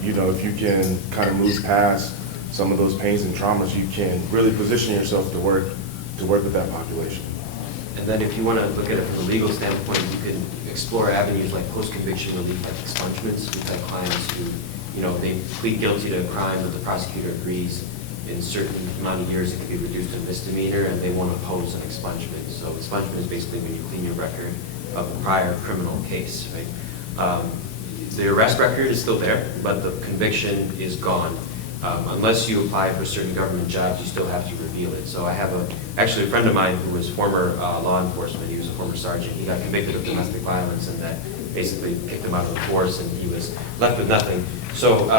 you know, if you can kind of move past some of those pains and traumas, you can really position yourself to work with that population. And then if you want to look at it from a legal standpoint, you can explore avenues like post-conviction relief, like expungements. We've had clients who, you know, they plead guilty to a crime, but the prosecutor agrees in certain amount of years it can be reduced to misdemeanor, and they want to oppose an expungement. So expungement is basically when you clean your record of a prior criminal case, right? The arrest record is still there, but the conviction is gone. Unless you apply for certain government jobs, you still have to reveal it. So I have actually a friend of mine who was former law enforcement. He was a former sergeant. He got convicted of domestic violence, and that basically kicked him out of the force, and he was left with nothing. So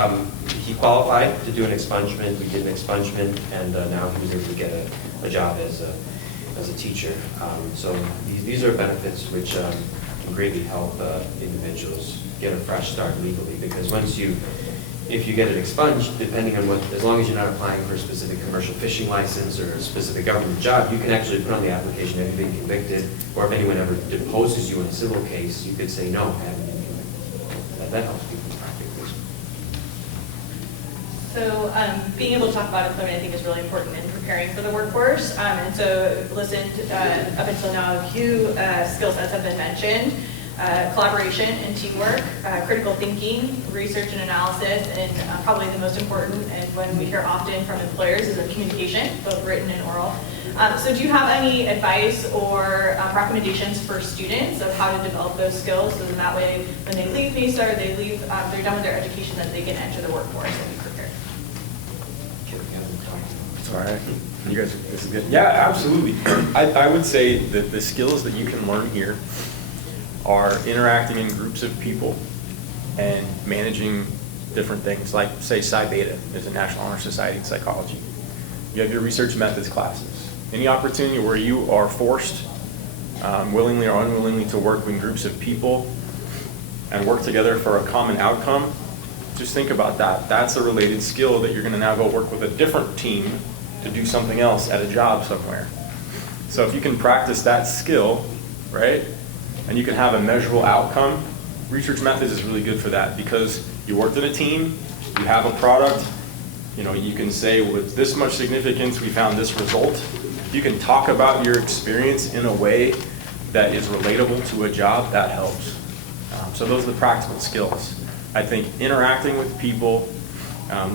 he qualified to do an expungement. We did an expungement, and now he was able to get a job as a teacher. So these are benefits which can greatly help individuals get a fresh start legally, because if you get it expunged, depending on as long as you're not applying for a specific commercial fishing license or a specific government job, you can actually put on the application, have you been convicted, or if anyone ever deposes you in a civil case, you could say, no, I haven't been convicted. That helps people practically. So being able to talk about employment, I think, is really important in preparing for the workforce. And so listened up until now, a few skill sets have been mentioned. Collaboration and teamwork, critical thinking, research and analysis, and probably the most important, and when we hear often from employers, is communication, both written and oral. So do you have any advice or recommendations for students of how to develop those skills, so that way when they leave Mesa or they're done with their education, that they can enter the workforce and be prepared? It's all right. You guys, this is good. Yeah, absolutely. I would say that the skills that you can learn here are interacting in groups of people and managing different things, like say Psi Beta is a National Honor Society in psychology. You have your research methods classes. Any opportunity where you are forced, willingly or unwillingly, to work in groups of people and work together for a common outcome, just think about that. That's a related skill that you're going to now go work with a different team to do something else at a job somewhere. So if you can practice that skill, right, and you can have a measurable outcome, research methods is really good for that, because you worked in a team, you have a product, you know, you can say with this much significance we found this result. You can talk about your experience in a way that is relatable to a job, that helps. So those are the practical skills. I think interacting with people,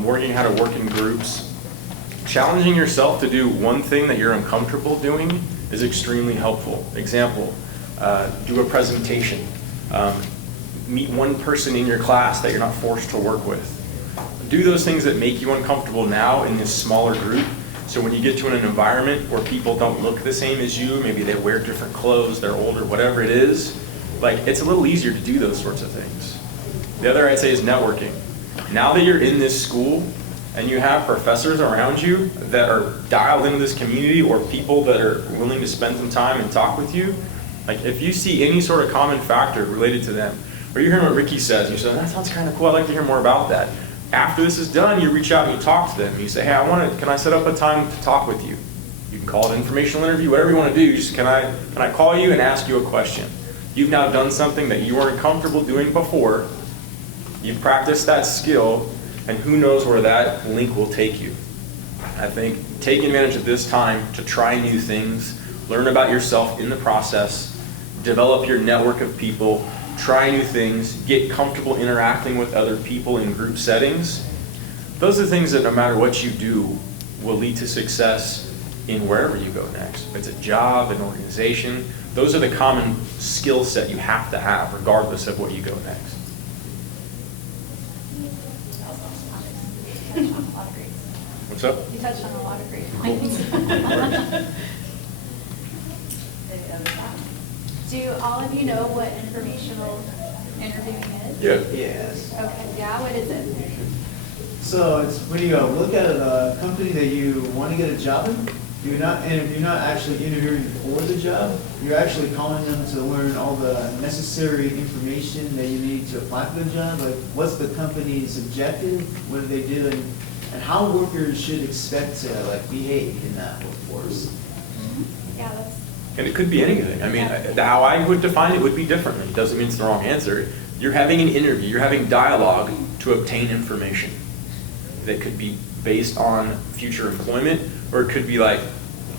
working how to work in groups, challenging yourself to do one thing that you're uncomfortable doing is extremely helpful. Example, do a presentation. Meet one person in your class that you're not forced to work with. Do those things that make you uncomfortable now in this smaller group, so when you get to an environment where people don't look the same as you, maybe they wear different clothes, they're older, whatever it is, like, it's a little easier to do those sorts of things. The other I'd say is networking. Now that you're in this school and you have professors around you that are dialed into this community, or people that are willing to spend some time and talk with you, like, if you see any sort of common factor related to them, or you're hearing what Ricky says, and you say, that sounds kind of cool, I'd like to hear more about that. After this is done, you reach out and you talk to them. You say, hey, can I set up a time to talk with you? You can call it an informational interview, whatever you want to do. Just, can I call you and ask you a question? You've now done something that you weren't comfortable doing before. You've practiced that skill, and who knows where that link will take you. I think take advantage of this time to try new things, learn about yourself in the process, develop your network of people, try new things, get comfortable interacting with other people in group settings. Those are things that no matter what you do will lead to success in wherever you go next. If it's a job, an organization, Those are the common skill set you have to have regardless of what you go next. What's up? You touched on a lot of great points. Do all of you know what informational interviewing is? Yeah. Yes. Okay, yeah, what is it? So it's when you look at a company that you want to get a job in, you're not actually interviewing for the job. You're actually calling them to learn all the necessary information that you need to apply for the job. Like, what's the company's objective? What do they do? And how workers should expect to behave in that workforce. Yeah, that's, And it could be anything. I mean, how I would define it would be different. It doesn't mean it's the wrong answer. You're having an interview, you're having dialogue to obtain information that could be based on future employment, or it could be like,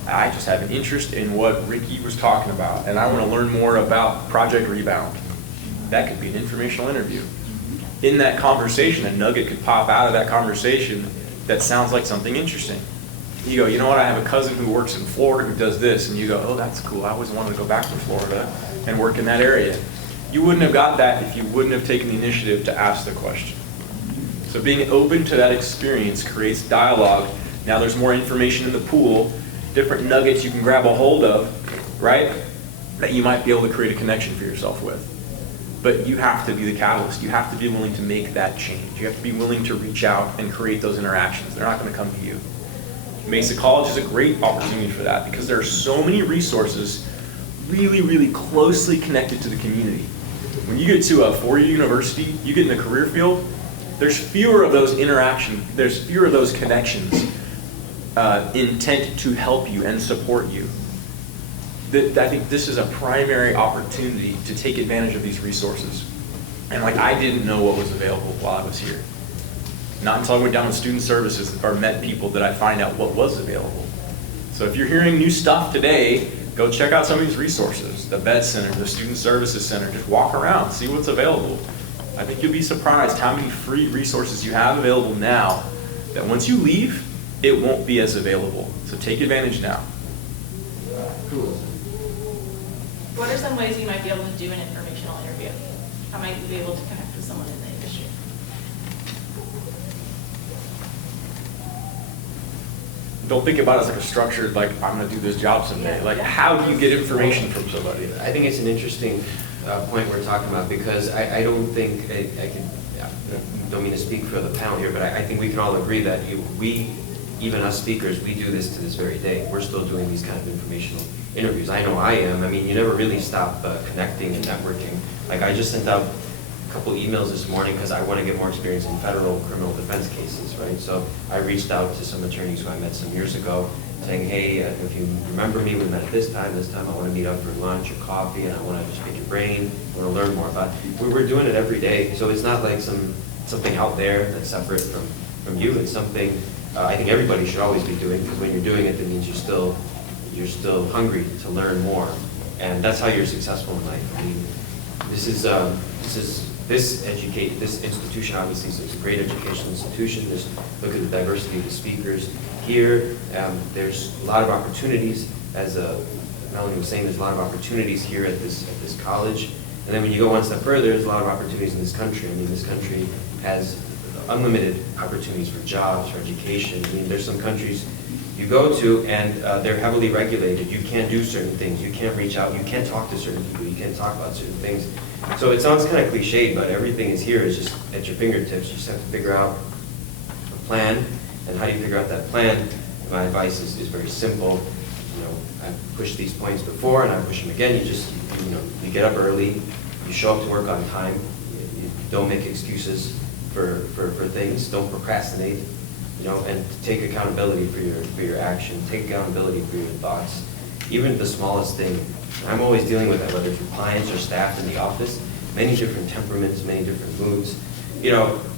I just have an interest in what Ricky was talking about, and I want to learn more about Project Rebound. That could be an informational interview. In that conversation, a nugget could pop out of that conversation that sounds like something interesting. You go, you know what, I have a cousin who works in Florida who does this, and you go, oh, that's cool. I always wanted to go back to Florida and work in that area. You wouldn't have got that if you wouldn't have taken the initiative to ask the question. So being open to that experience creates dialogue. Now there's more information in the pool, different nuggets you can grab a hold of, right, that you might be able to create a connection for yourself with. But you have to be the catalyst. You have to be willing to make that change. You have to be willing to reach out and create those interactions. They're not going to come to you. Mesa College is a great opportunity for that because there are so many resources really, really closely connected to the community. When you get to a four-year university, you get in the career field, there's fewer of those interactions, there's fewer of those connections intent to help you and support you. I think this is a primary opportunity to take advantage of these resources. And like, I didn't know what was available while I was here. Not until I went down to student services or met people did I find out what was available. So if you're hearing new stuff today, go check out some of these resources. The Vet Center, the Student Services Center, just walk around, see what's available. I think you'll be surprised how many free resources you have available now that once you leave, it won't be as available. So take advantage now. Cool. What are some ways you might be able to do an informational interview? How might you be able to connect with someone in the industry? Don't think about it as like a structured, like, I'm gonna do this job someday. Like, how do you get information from somebody? I think it's an interesting point we're talking about because I don't think, don't mean to speak for the panel here, but I think we can all agree that even us speakers, we do this to this very day. We're still doing these kind of informational interviews. I know I am. I mean, you never really stop connecting and networking. Like, I just sent out a couple emails this morning because I want to get more experience in federal criminal defense cases, right? So I reached out to some attorneys who I met some years ago saying, hey, if you remember me, we met at this time, I want to meet up for lunch or coffee, and I want to just pick your brain, I want to learn more about it. We're doing it every day, so it's not like something out there that's separate from you. It's something I think everybody should always be doing, because when you're doing it, that means you're still hungry to learn more, and that's how you're successful in life. I mean, this institution obviously is a great educational institution. Just look at the diversity of the speakers here. There's a lot of opportunities, as Melanie was saying. There's a lot of opportunities here at this college, and then when you go one step further, there's a lot of opportunities in this country. I mean, this country has unlimited opportunities for jobs, for education. I mean, there's some countries you go to and they're heavily regulated. You can't do certain things. You can't reach out. You can't talk to certain people. You can't talk about certain things. So it sounds kind of cliche, but everything is here. It's just at your fingertips. You just have to figure out a plan. And how do you figure out that plan? My advice is very simple. You know, I've pushed these points before, and I push them again. You get up early. You show up to work on time. You don't make excuses for things. Don't procrastinate. And take accountability for your action. Take accountability for your thoughts. Even the smallest thing. I'm always dealing with that, whether it's with clients or staff in the office. Many different temperaments, many different moods.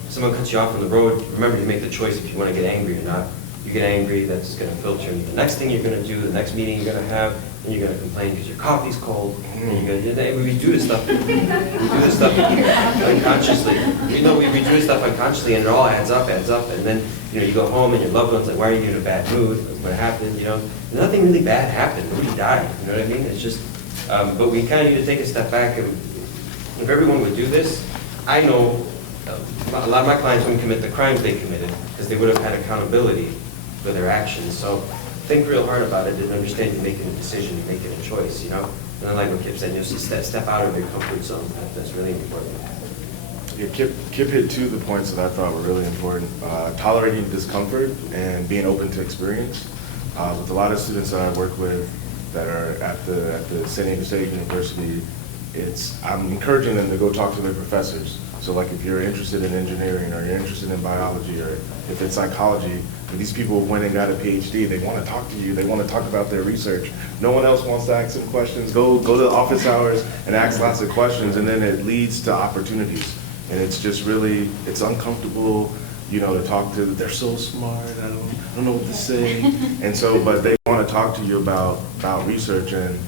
Someone cuts you off on the road, remember to make the choice if you want to get angry or not. You get angry, that's going to filter into the next thing you're going to do, the next meeting you're going to have, and you're going to complain because your coffee's cold. And you're going to, we do this stuff. We do this stuff unconsciously. We do this stuff unconsciously, and it all adds up, and then you go home and your loved one's like, why are you in a bad mood? What happened? Nothing really bad happened. Nobody died. You know what I mean? It's just But we kind of need to take a step back, and if everyone would do this, I know a lot of my clients wouldn't commit the crimes they committed because they would have had accountability for their actions. So think real hard about it and understand you're making a decision, you're making a choice, you know? And then like what Kip said, just step out of your comfort zone. That's really important. Yeah, Kip hit two of the points that I thought were really important. Tolerating discomfort and being open to experience. With a lot of students that I work with that are at the San Diego State University, I'm encouraging them to go talk to their professors. So like if you're interested in engineering or you're interested in biology or if it's psychology, these people went and got a PhD, they want to talk to you, they want to talk about their research. No one else wants to ask them questions. Go to the office hours and ask lots of questions, and then it leads to opportunities. And it's just really, it's uncomfortable, you know, to talk to, they're so smart, I don't know what to say. And so, but they want to talk to you about research. And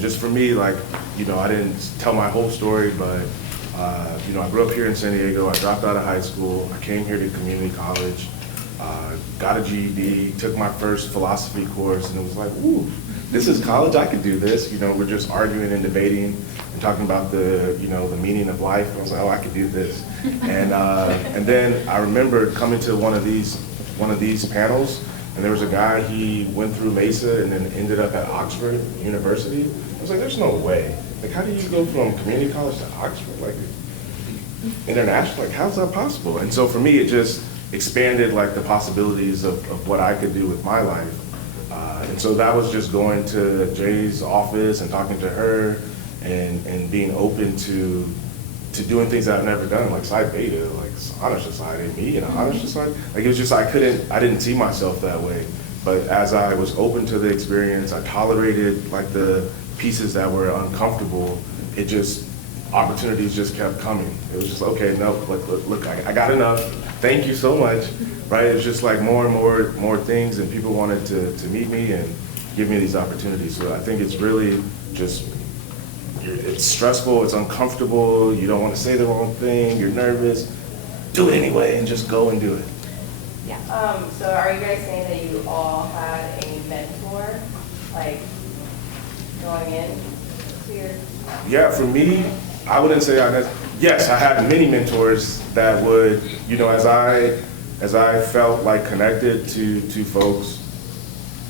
just for me, like, you know, I didn't tell my whole story, but, you know, I grew up here in San Diego, I dropped out of high school, I came here to community college, got a GED, took my first philosophy course, and it was like, ooh, this is college, I could do this. You know, we're just arguing and debating and talking about the, you know, the meaning of life. I was like, oh, I could do this. And then I remember coming to one of these panels, and there was a guy, he went through Mesa and then ended up at Oxford University. I was like, there's no way. Like, how do you go from community college to Oxford? Like, international, like, how's that possible? And so for me, it just expanded like the possibilities of what I could do with my life. And so that was just going to Jay's office and talking to her and being open to doing things that I've never done, like Psi Beta, like honor society, me and honor society. Like it was just, I didn't see myself that way. But as I was open to the experience, I tolerated like the pieces that were uncomfortable, it just, opportunities just kept coming. It was just, okay, no, look, I got enough. Thank you so much, right? It was just like more and more things, and people wanted to meet me and give me these opportunities. So I think it's really just, it's stressful, it's uncomfortable, you don't want to say the wrong thing, you're nervous. Do it anyway and just go and do it. Yeah. So are you guys saying that you all had a mentor, like, going in to your... Yeah, for me, I wouldn't say yes, I had many mentors that would, you know, as I felt like connected to folks,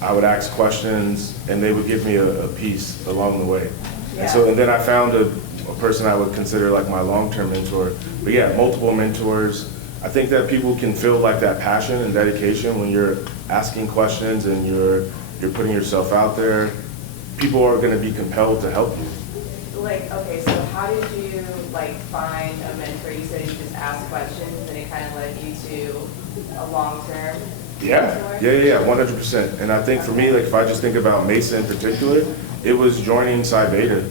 I would ask questions and they would give me a piece along the way. Yeah. And then I found a person I would consider like my long-term mentor. But yeah, multiple mentors. I think that people can feel like that passion and dedication when you're asking questions and you're putting yourself out there. People are going to be compelled to help you. Like, okay, so how did you like find a mentor? You said you just asked questions and it kind of led you to a long-term mentor? 100%. And I think for me, like if I just think about Mesa in particular, it was joining Psi Beta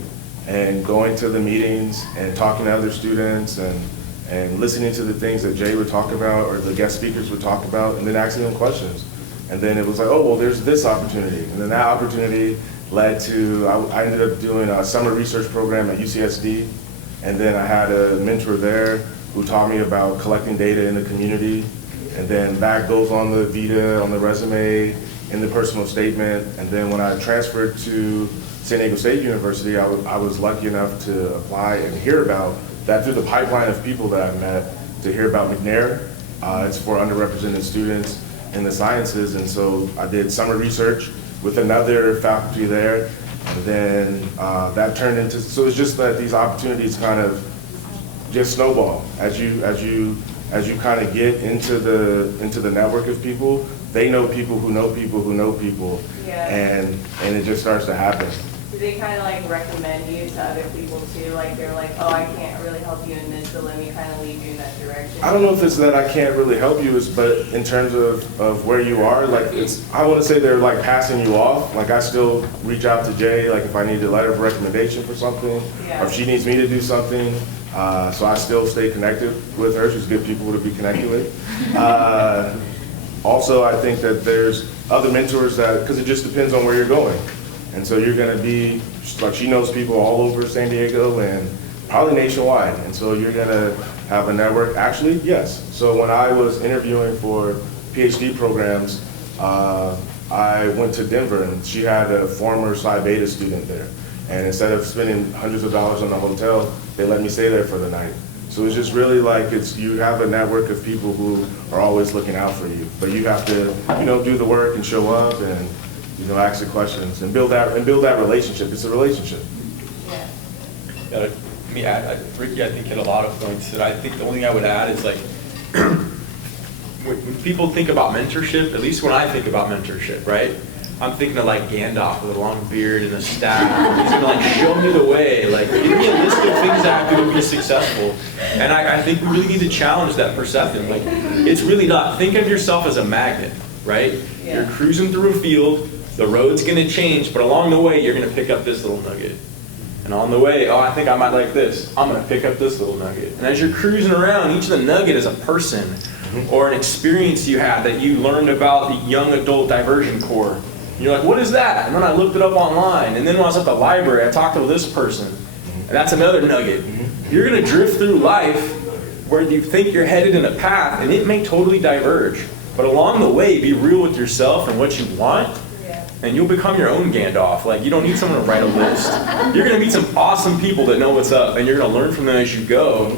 and going to the meetings and talking to other students and listening to the things that Jay would talk about or the guest speakers would talk about and then asking them questions. And then it was like, oh, well, there's this opportunity. And then that opportunity led to, I ended up doing a summer research program at UCSD, and then I had a mentor there who taught me about collecting data in the community, and then that goes on the vita, on the resume, in the personal statement, and then when I transferred to San Diego State University, I was lucky enough to apply and hear about that through the pipeline of people that I've met, to hear about McNair. It's for underrepresented students in the sciences, and so I did summer research with another faculty there, and then that turned into, so it's just that these opportunities kind of just snowball as you kind of get into the network of people. They know people who know people who know people, and it just starts to happen. Do they kind of like recommend you to other people too? Like they're like, oh, I can't really help you in this, so let me kind of lead you in that direction. I don't know if it's that I can't really help you, but in terms of where you are, like I want to say they're like passing you off. Like I still reach out to Jay, like if I need a letter of recommendation for something, or if she needs me to do something. So I still stay connected with her. She's good people to be connected with. Also, I think that there's other mentors that, because it just depends on where you're going. And so you're going to be, like she knows people all over San Diego and probably nationwide. And so you're going to have a network. Actually, yes. So when I was interviewing for PhD programs, I went to Denver and she had a former Psi Beta student there. And instead of spending hundreds of dollars on a hotel, they let me stay there for the night. So it's just really like you have a network of people who are always looking out for you. But you have to, do the work and show up and, ask the questions and build that relationship. It's a relationship. Ricky, I think, hit a lot of points. And I think the only thing I would add is like, when people think about mentorship, at least when I think about mentorship, right? I'm thinking of like Gandalf with a long beard and a staff. He's gonna like show me the way, like give me a list of things I have to do to be successful. And I think we really need to challenge that perception. Like, it's really not. Think of yourself as a magnet, right? Yeah. You're cruising through a field, the road's gonna change, but along the way, you're gonna pick up this little nugget. And on the way, I think I might like this. I'm gonna pick up this little nugget. And as you're cruising around, each of the nugget is a person or an experience you had that you learned about the Young Adult Diversion Corps. And you're like, what is that? And then I looked it up online. And then when I was at the library, I talked to this person. And that's another nugget. You're gonna drift through life where you think you're headed in a path, and it may totally diverge. But along the way, be real with yourself and what you want, and you'll become your own Gandalf. Like, you don't need someone to write a list. You're gonna meet some awesome people that know what's up, and you're gonna learn from them as you go.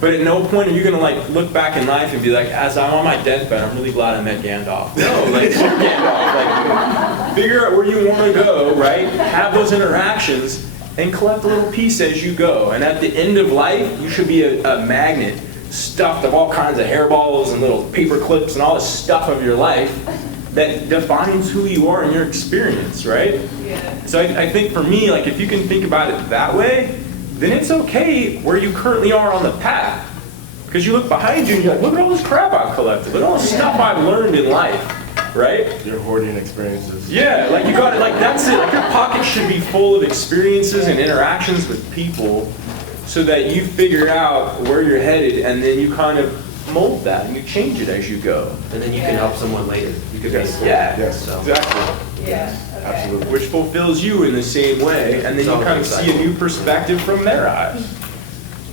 But at no point are you gonna like look back in life and be like, as I'm on my deathbed, I'm really glad I met Gandalf. No, like, Gandalf, like, figure out where you wanna go, right? Have those interactions, and collect a little piece as you go. And at the end of life, you should be a magnet stuffed of all kinds of hairballs and little paper clips and all this stuff of your life that defines who you are in your experience, right? Yeah. So I think for me, like, if you can think about it that way, then it's okay where you currently are on the path. Because you look behind you and you're like, look at all this crap I've collected, look at all the stuff I've learned in life, right? You're hoarding experiences. Yeah, like you got it, like that's it. Like your pocket should be full of experiences and interactions with people so that you figure out where you're headed, and then you kind of mold that and you change it as you go. And then you can help someone later. You could Yes, yeah, Yes. so. Exactly. Yeah, okay. Absolutely. Which fulfills you in the same way, and then you kind of see a new perspective from their eyes.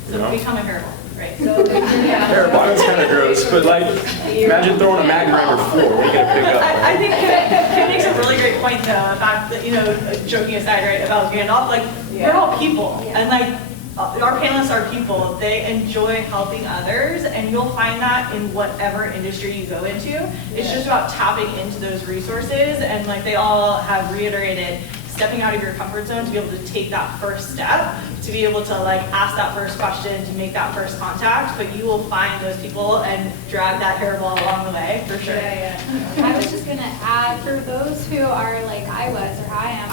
So become a hairball, right? So, Hairball, that's kind of gross, but like, imagine throwing a magnet on your floor. What are you gonna pick up? I think Kim makes a really great point, though, about the, joking aside, right, about Gandalf. Like, we're all people, and like, our panelists are people. They enjoy helping others, and you'll find that in whatever industry you go into. It's just about tapping into those resources, and like they all have reiterated, stepping out of your comfort zone to be able to take that first step, to be able to like ask that first question, to make that first contact. But you will find those people and drag that hairball along the way, for sure. I was just gonna add, for those who are like I was or I am,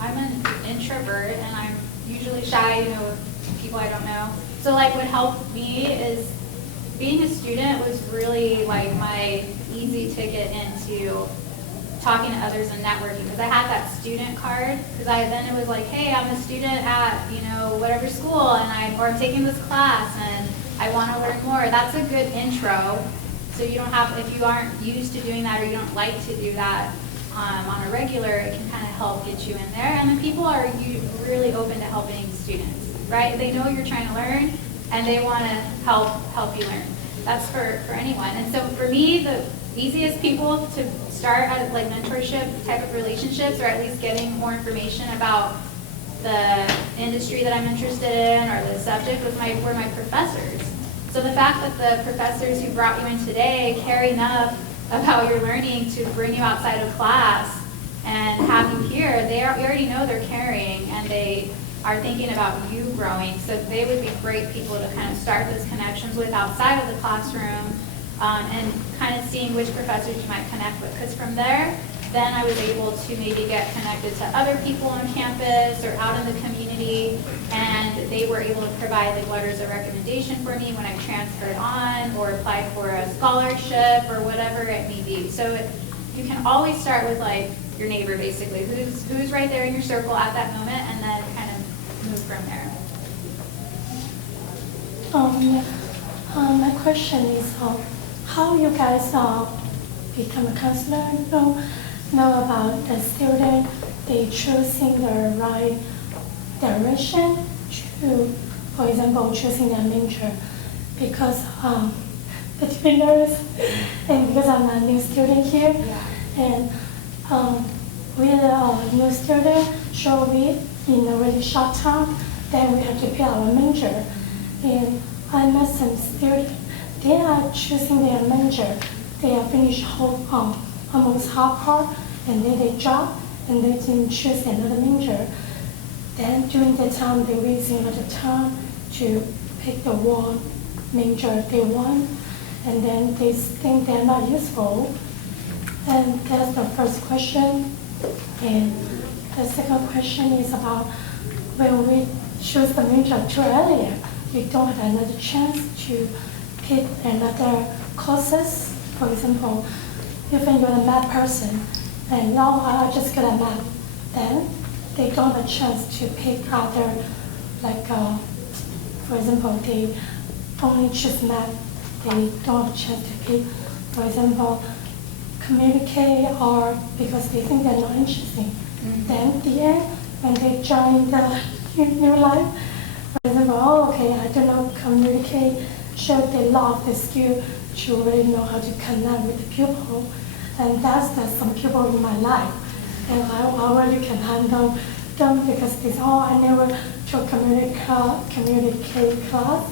I'm an introvert, and I'm usually shy, with people I don't know. So like what helped me is being a student was really like my easy ticket into talking to others and networking, because I had that student card, because then it was like, hey, I'm a student at whatever school, and I'm taking this class and I want to learn more. That's a good intro. So you don't have, if you aren't used to doing that or you don't like to do that on a regular, it can kind of help get you in there. And then people are really open to helping students, right? They know you're trying to learn, and they want to help you learn. That's for anyone. And so for me, the easiest people to start at like mentorship type of relationships, or at least getting more information about the industry that I'm interested in or the subject, were my professors. So the fact that the professors who brought you in today care enough about your learning to bring you outside of class and have you here, you already know they're caring, and they are thinking about you growing. So they would be great people to kind of start those connections with outside of the classroom, and kind of seeing which professors you might connect with. Because from there, then I was able to maybe get connected to other people on campus or out in the community, and they were able to provide like letters of recommendation for me when I transferred on or applied for a scholarship or whatever it may be. So you can always start with like your neighbor, basically, who's right there in your circle at that moment, and then kind of move from there. My question is how you guys become a counselor, know about the student, they choosing the right direction to, for example, choosing their major, because between nervous, and because I'm a new student here, and with a new student, so we in a really short time, then we have to pick our major. And I met some students, they are choosing their major. They are finished almost half part, and then they drop, and they didn't choose another major. Then during the time, they're wasting a lot of time to pick the one major they want, and then they think they're not useful. And that's the first question. And the second question is about when we choose the major too early, we don't have another chance to pick another courses. For example, if you're a math person, and now I just good at math, then they don't have a chance to pick other, like, for example, they only choose math, they don't have a chance to pick, for example, communicate, or because they think they're not interesting. Then at the end, when they join the new life, for example, oh, okay, I don't know communicate, show they love the skill to really know how to connect with the people. And that's some people in my life. And I already can handle them because they say, oh, I never took communicate class.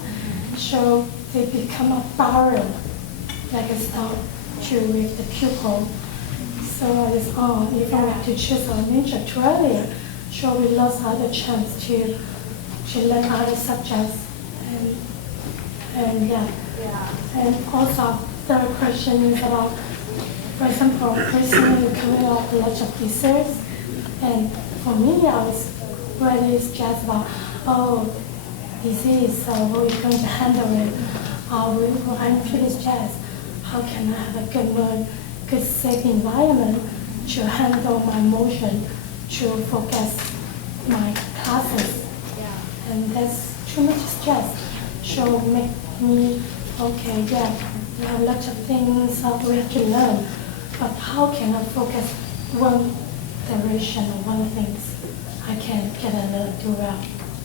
So they become a barrier, like a stop to with the pupil. So I just, if I have to choose a major too early, so we lost other chance to learn other subjects. And yeah. And also, third question is about, for example, personally coming up a lot of research. And for me, I was really stressed about, disease, so how are we going to handle it? I'm feeling stressed. How can I have a good mood, good safe environment to handle my emotion, to focus my classes? Yeah. And that's too much stress. So make me, okay, yeah, there are lots of things we have to learn, but how can I focus one direction or one thing I can get a learn do well?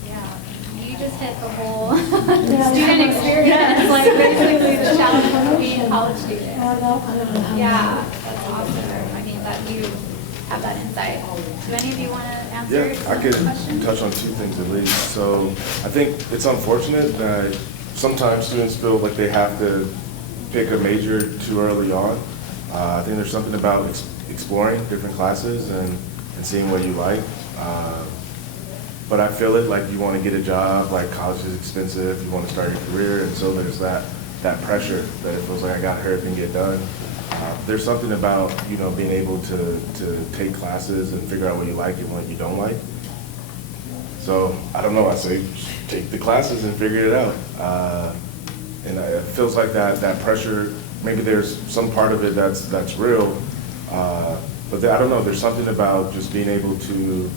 Yeah, you just hit the whole student experience, like basically the challenge of being a college student. Yeah, that's awesome. I mean, that you have that insight. Do any of you want to answer? Yeah, I could touch on two things at least. So I think it's unfortunate that sometimes students feel like they have to pick a major too early on. I think there's something about exploring different classes and seeing what you like. But I feel it like you want to get a job, like college is expensive, you want to start your career, and so there's that pressure that it feels like I got to hurry up and get done. There's something about, being able to take classes and figure out what you like and what you don't like. So I don't know, I say take the classes and figure it out. And it feels like that pressure, maybe there's some part of it that's real, but I don't know, there's something about just being able to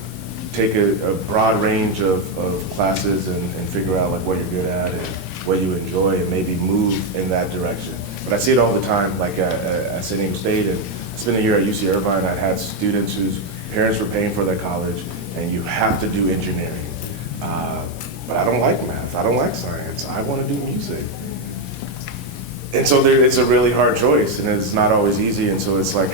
take a broad range of classes and figure out like what you're good at and what you enjoy and maybe move in that direction. But I see it all the time, like at San Diego State, and I spent a year at UC Irvine. I had students whose parents were paying for their college, and you have to do engineering. But I don't like math, I don't like science, I want to do music. And so it's a really hard choice, and it's not always easy, and so it's like,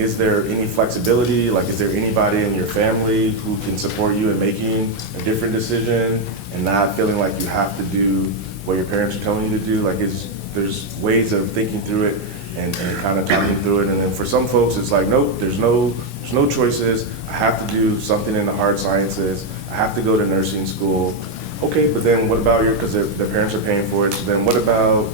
is there any flexibility? Like, is there anybody in your family who can support you in making a different decision and not feeling like you have to do what your parents are telling you to do? Like, there's ways of thinking through it and kind of talking through it, and then for some folks, it's like, nope, there's no choices. I have to do something in the hard sciences. I have to go to nursing school. Okay, but then what about because their parents are paying for it, so then what about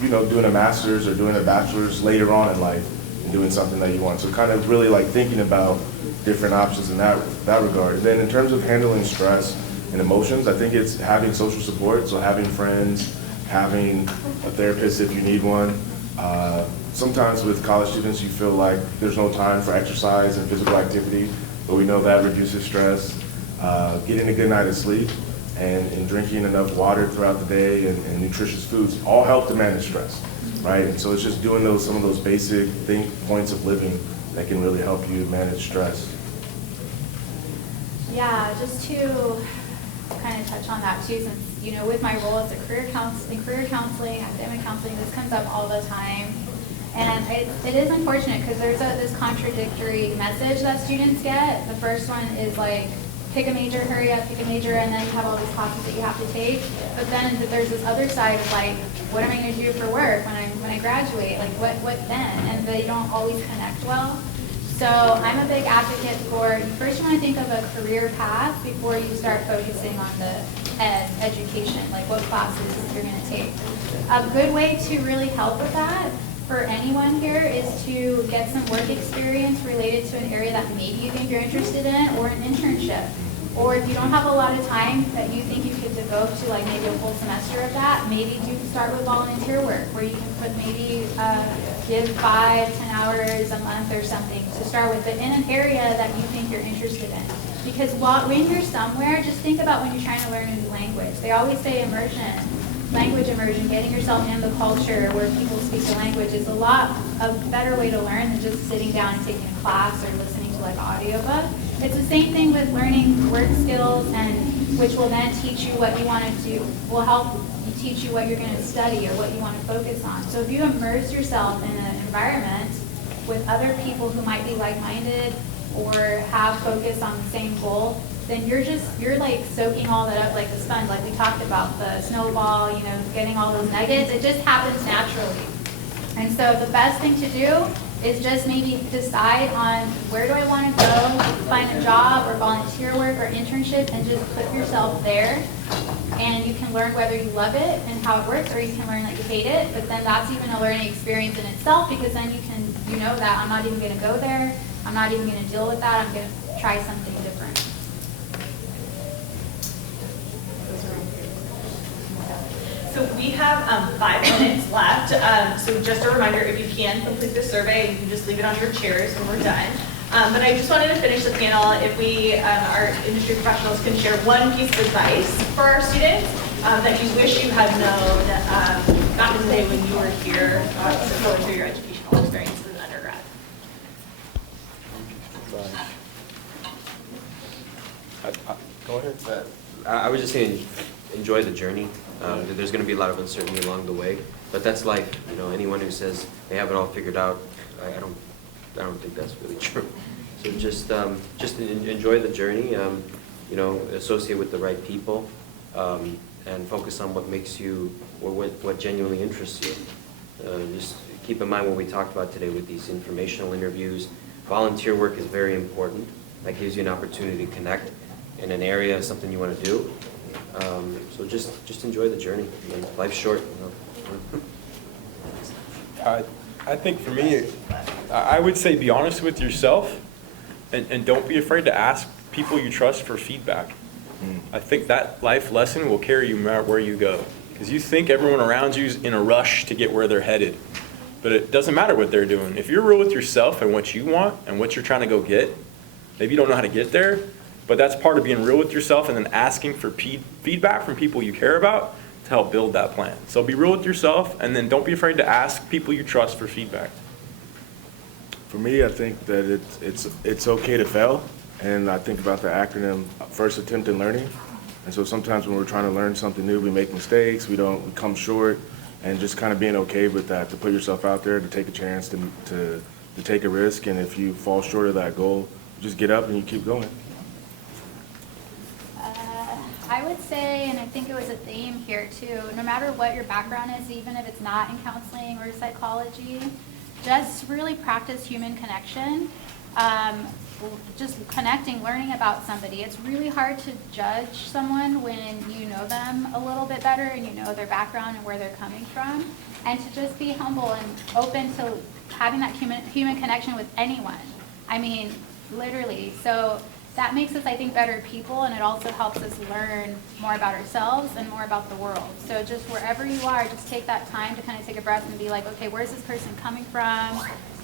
doing a master's or doing a bachelor's later on in life and doing something that you want. So kind of really like thinking about different options in that regard. Then in terms of handling stress and emotions, I think it's having social support. So having friends, having a therapist if you need one. Sometimes with college students, you feel like there's no time for exercise and physical activity, but we know that reduces stress. Getting a good night of sleep and drinking enough water throughout the day and nutritious foods all help to manage stress, right? And so it's just doing some of those basic points of living that can really help you manage stress. Yeah, just to kind of touch on that too, since with my role as a career counseling, academic counseling, this comes up all the time. And it is unfortunate because there's this contradictory message that students get. The first one is like, pick a major, hurry up, pick a major, and then you have all these classes that you have to take. But then there's this other side of like, what am I going to do for work when I graduate? Like, what then? And they don't always connect well. So I'm a big advocate for, first you want to think of a career path before you start focusing on the education, like what classes you're going to take. A good way to really help with that for anyone here is to get some work experience related to an area that maybe you think you're interested in, or an internship. Or if you don't have a lot of time that you think you could devote to like maybe a full semester of that, maybe do start with volunteer work where you can put maybe give 5-10 hours a month or something to start with, but in an area that you think you're interested in. Because when you're somewhere, just think about when you're trying to learn a new language. They always say immersion, language immersion, getting yourself in the culture where people speak the language is a better way to learn than just sitting down and taking a class or listening to like an audiobook. It's the same thing with learning work skills, and which will then teach you what you want to do, will help teach you what you're going to study or what you want to focus on. So if you immerse yourself in an environment with other people who might be like-minded or have focus on the same goal, then you're like soaking all that up like a sponge, like we talked about, the snowball, getting all those nuggets. It just happens naturally. And so the best thing to do is just maybe decide on where do I want to go, find a job or volunteer work or internship, and just put yourself there. And you can learn whether you love it and how it works, or you can learn that you hate it. But then that's even a learning experience in itself, because then you know that I'm not even going to go there. I'm not even going to deal with that. I'm going to try something different. So we have 5 minutes left. So just a reminder, if you can complete the survey, you can just leave it on your chairs when we're done. But I just wanted to finish the panel. If our industry professionals can share one piece of advice for our students that you wish you had known back in the day when you were here, going through your educational experience as an undergrad. Go ahead. I was just saying, enjoy the journey. There's going to be a lot of uncertainty along the way, but that's life. Anyone who says they have it all figured out, I don't think that's really true. So just enjoy the journey. Associate with the right people, and focus on what makes you, or what genuinely interests you. Just keep in mind what we talked about today with these informational interviews. Volunteer work is very important. That gives you an opportunity to connect in an area, something you want to do. So just enjoy the journey. Life's short. I think for me, I would say be honest with yourself, and don't be afraid to ask people you trust for feedback. I think that life lesson will carry you where you go, because you think everyone around you is in a rush to get where they're headed, but it doesn't matter what they're doing. If you're real with yourself and what you want and what you're trying to go get, maybe you don't know how to get there, but that's part of being real with yourself, and then asking for feedback from people you care about to help build that plan. So be real with yourself, and then don't be afraid to ask people you trust for feedback. For me, I think that it's okay to fail, and I think about the acronym First Attempt in Learning. And so sometimes when we're trying to learn something new, we make mistakes, we come short, and just kind of being okay with that, to put yourself out there, to take a chance, to take a risk, and if you fall short of that goal, just get up and you keep going. I would say, and I think it was a theme here too, no matter what your background is, even if it's not in counseling or psychology, just really practice human connection. Just connecting, learning about somebody. It's really hard to judge someone when you know them a little bit better and you know their background and where they're coming from. And to just be humble and open to having that human connection with anyone. I mean, literally. So that makes us, I think, better people, and it also helps us learn more about ourselves and more about the world. So just wherever you are, just take that time to kind of take a breath and be like, okay, where's this person coming from?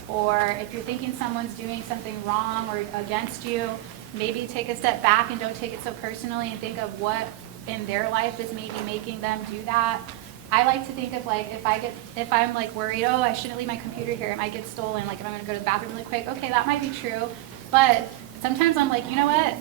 Or if you're thinking someone's doing something wrong or against you, maybe take a step back and don't take it so personally, and think of what in their life is maybe making them do that. I like to think of like, if I'm like worried, oh, I shouldn't leave my computer here, it might get stolen, like if I'm gonna go to the bathroom really quick, okay, that might be true, but sometimes I'm like, you know what,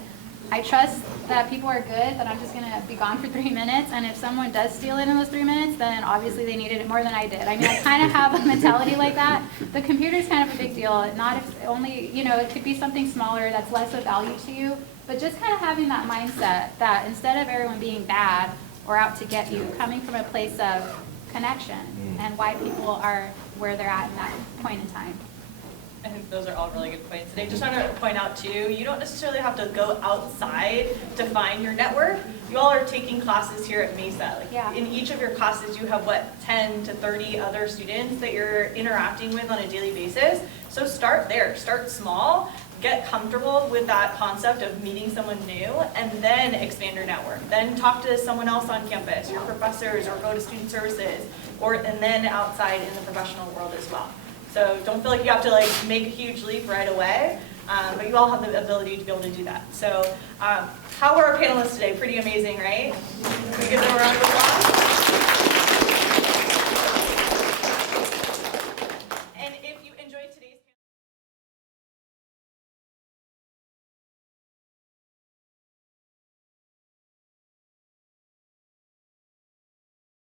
I trust that people are good, that I'm just gonna be gone for 3 minutes, and if someone does steal it in those 3 minutes, then obviously they needed it more than I did. I mean, I kind of have a mentality like that. The computer's kind of a big deal, not if only, you know, it could be something smaller that's less of value to you, but just kind of having that mindset that instead of everyone being bad or out to get you, coming from a place of connection and why people are where they're at in that point in time. I think those are all really good points. And I just want to point out too, you don't necessarily have to go outside to find your network. You all are taking classes here at Mesa. Like Yeah. in each of your classes, you have 10 to 30 other students that you're interacting with on a daily basis. So start there, start small, get comfortable with that concept of meeting someone new, and then expand your network. Then talk to someone else on campus, your professors, or go to student services, and then outside in the professional world as well. So don't feel like you have to make a huge leap right away, but you all have the ability to be able to do that. So how were our panelists today? Pretty amazing, right? Can we give them a round of applause?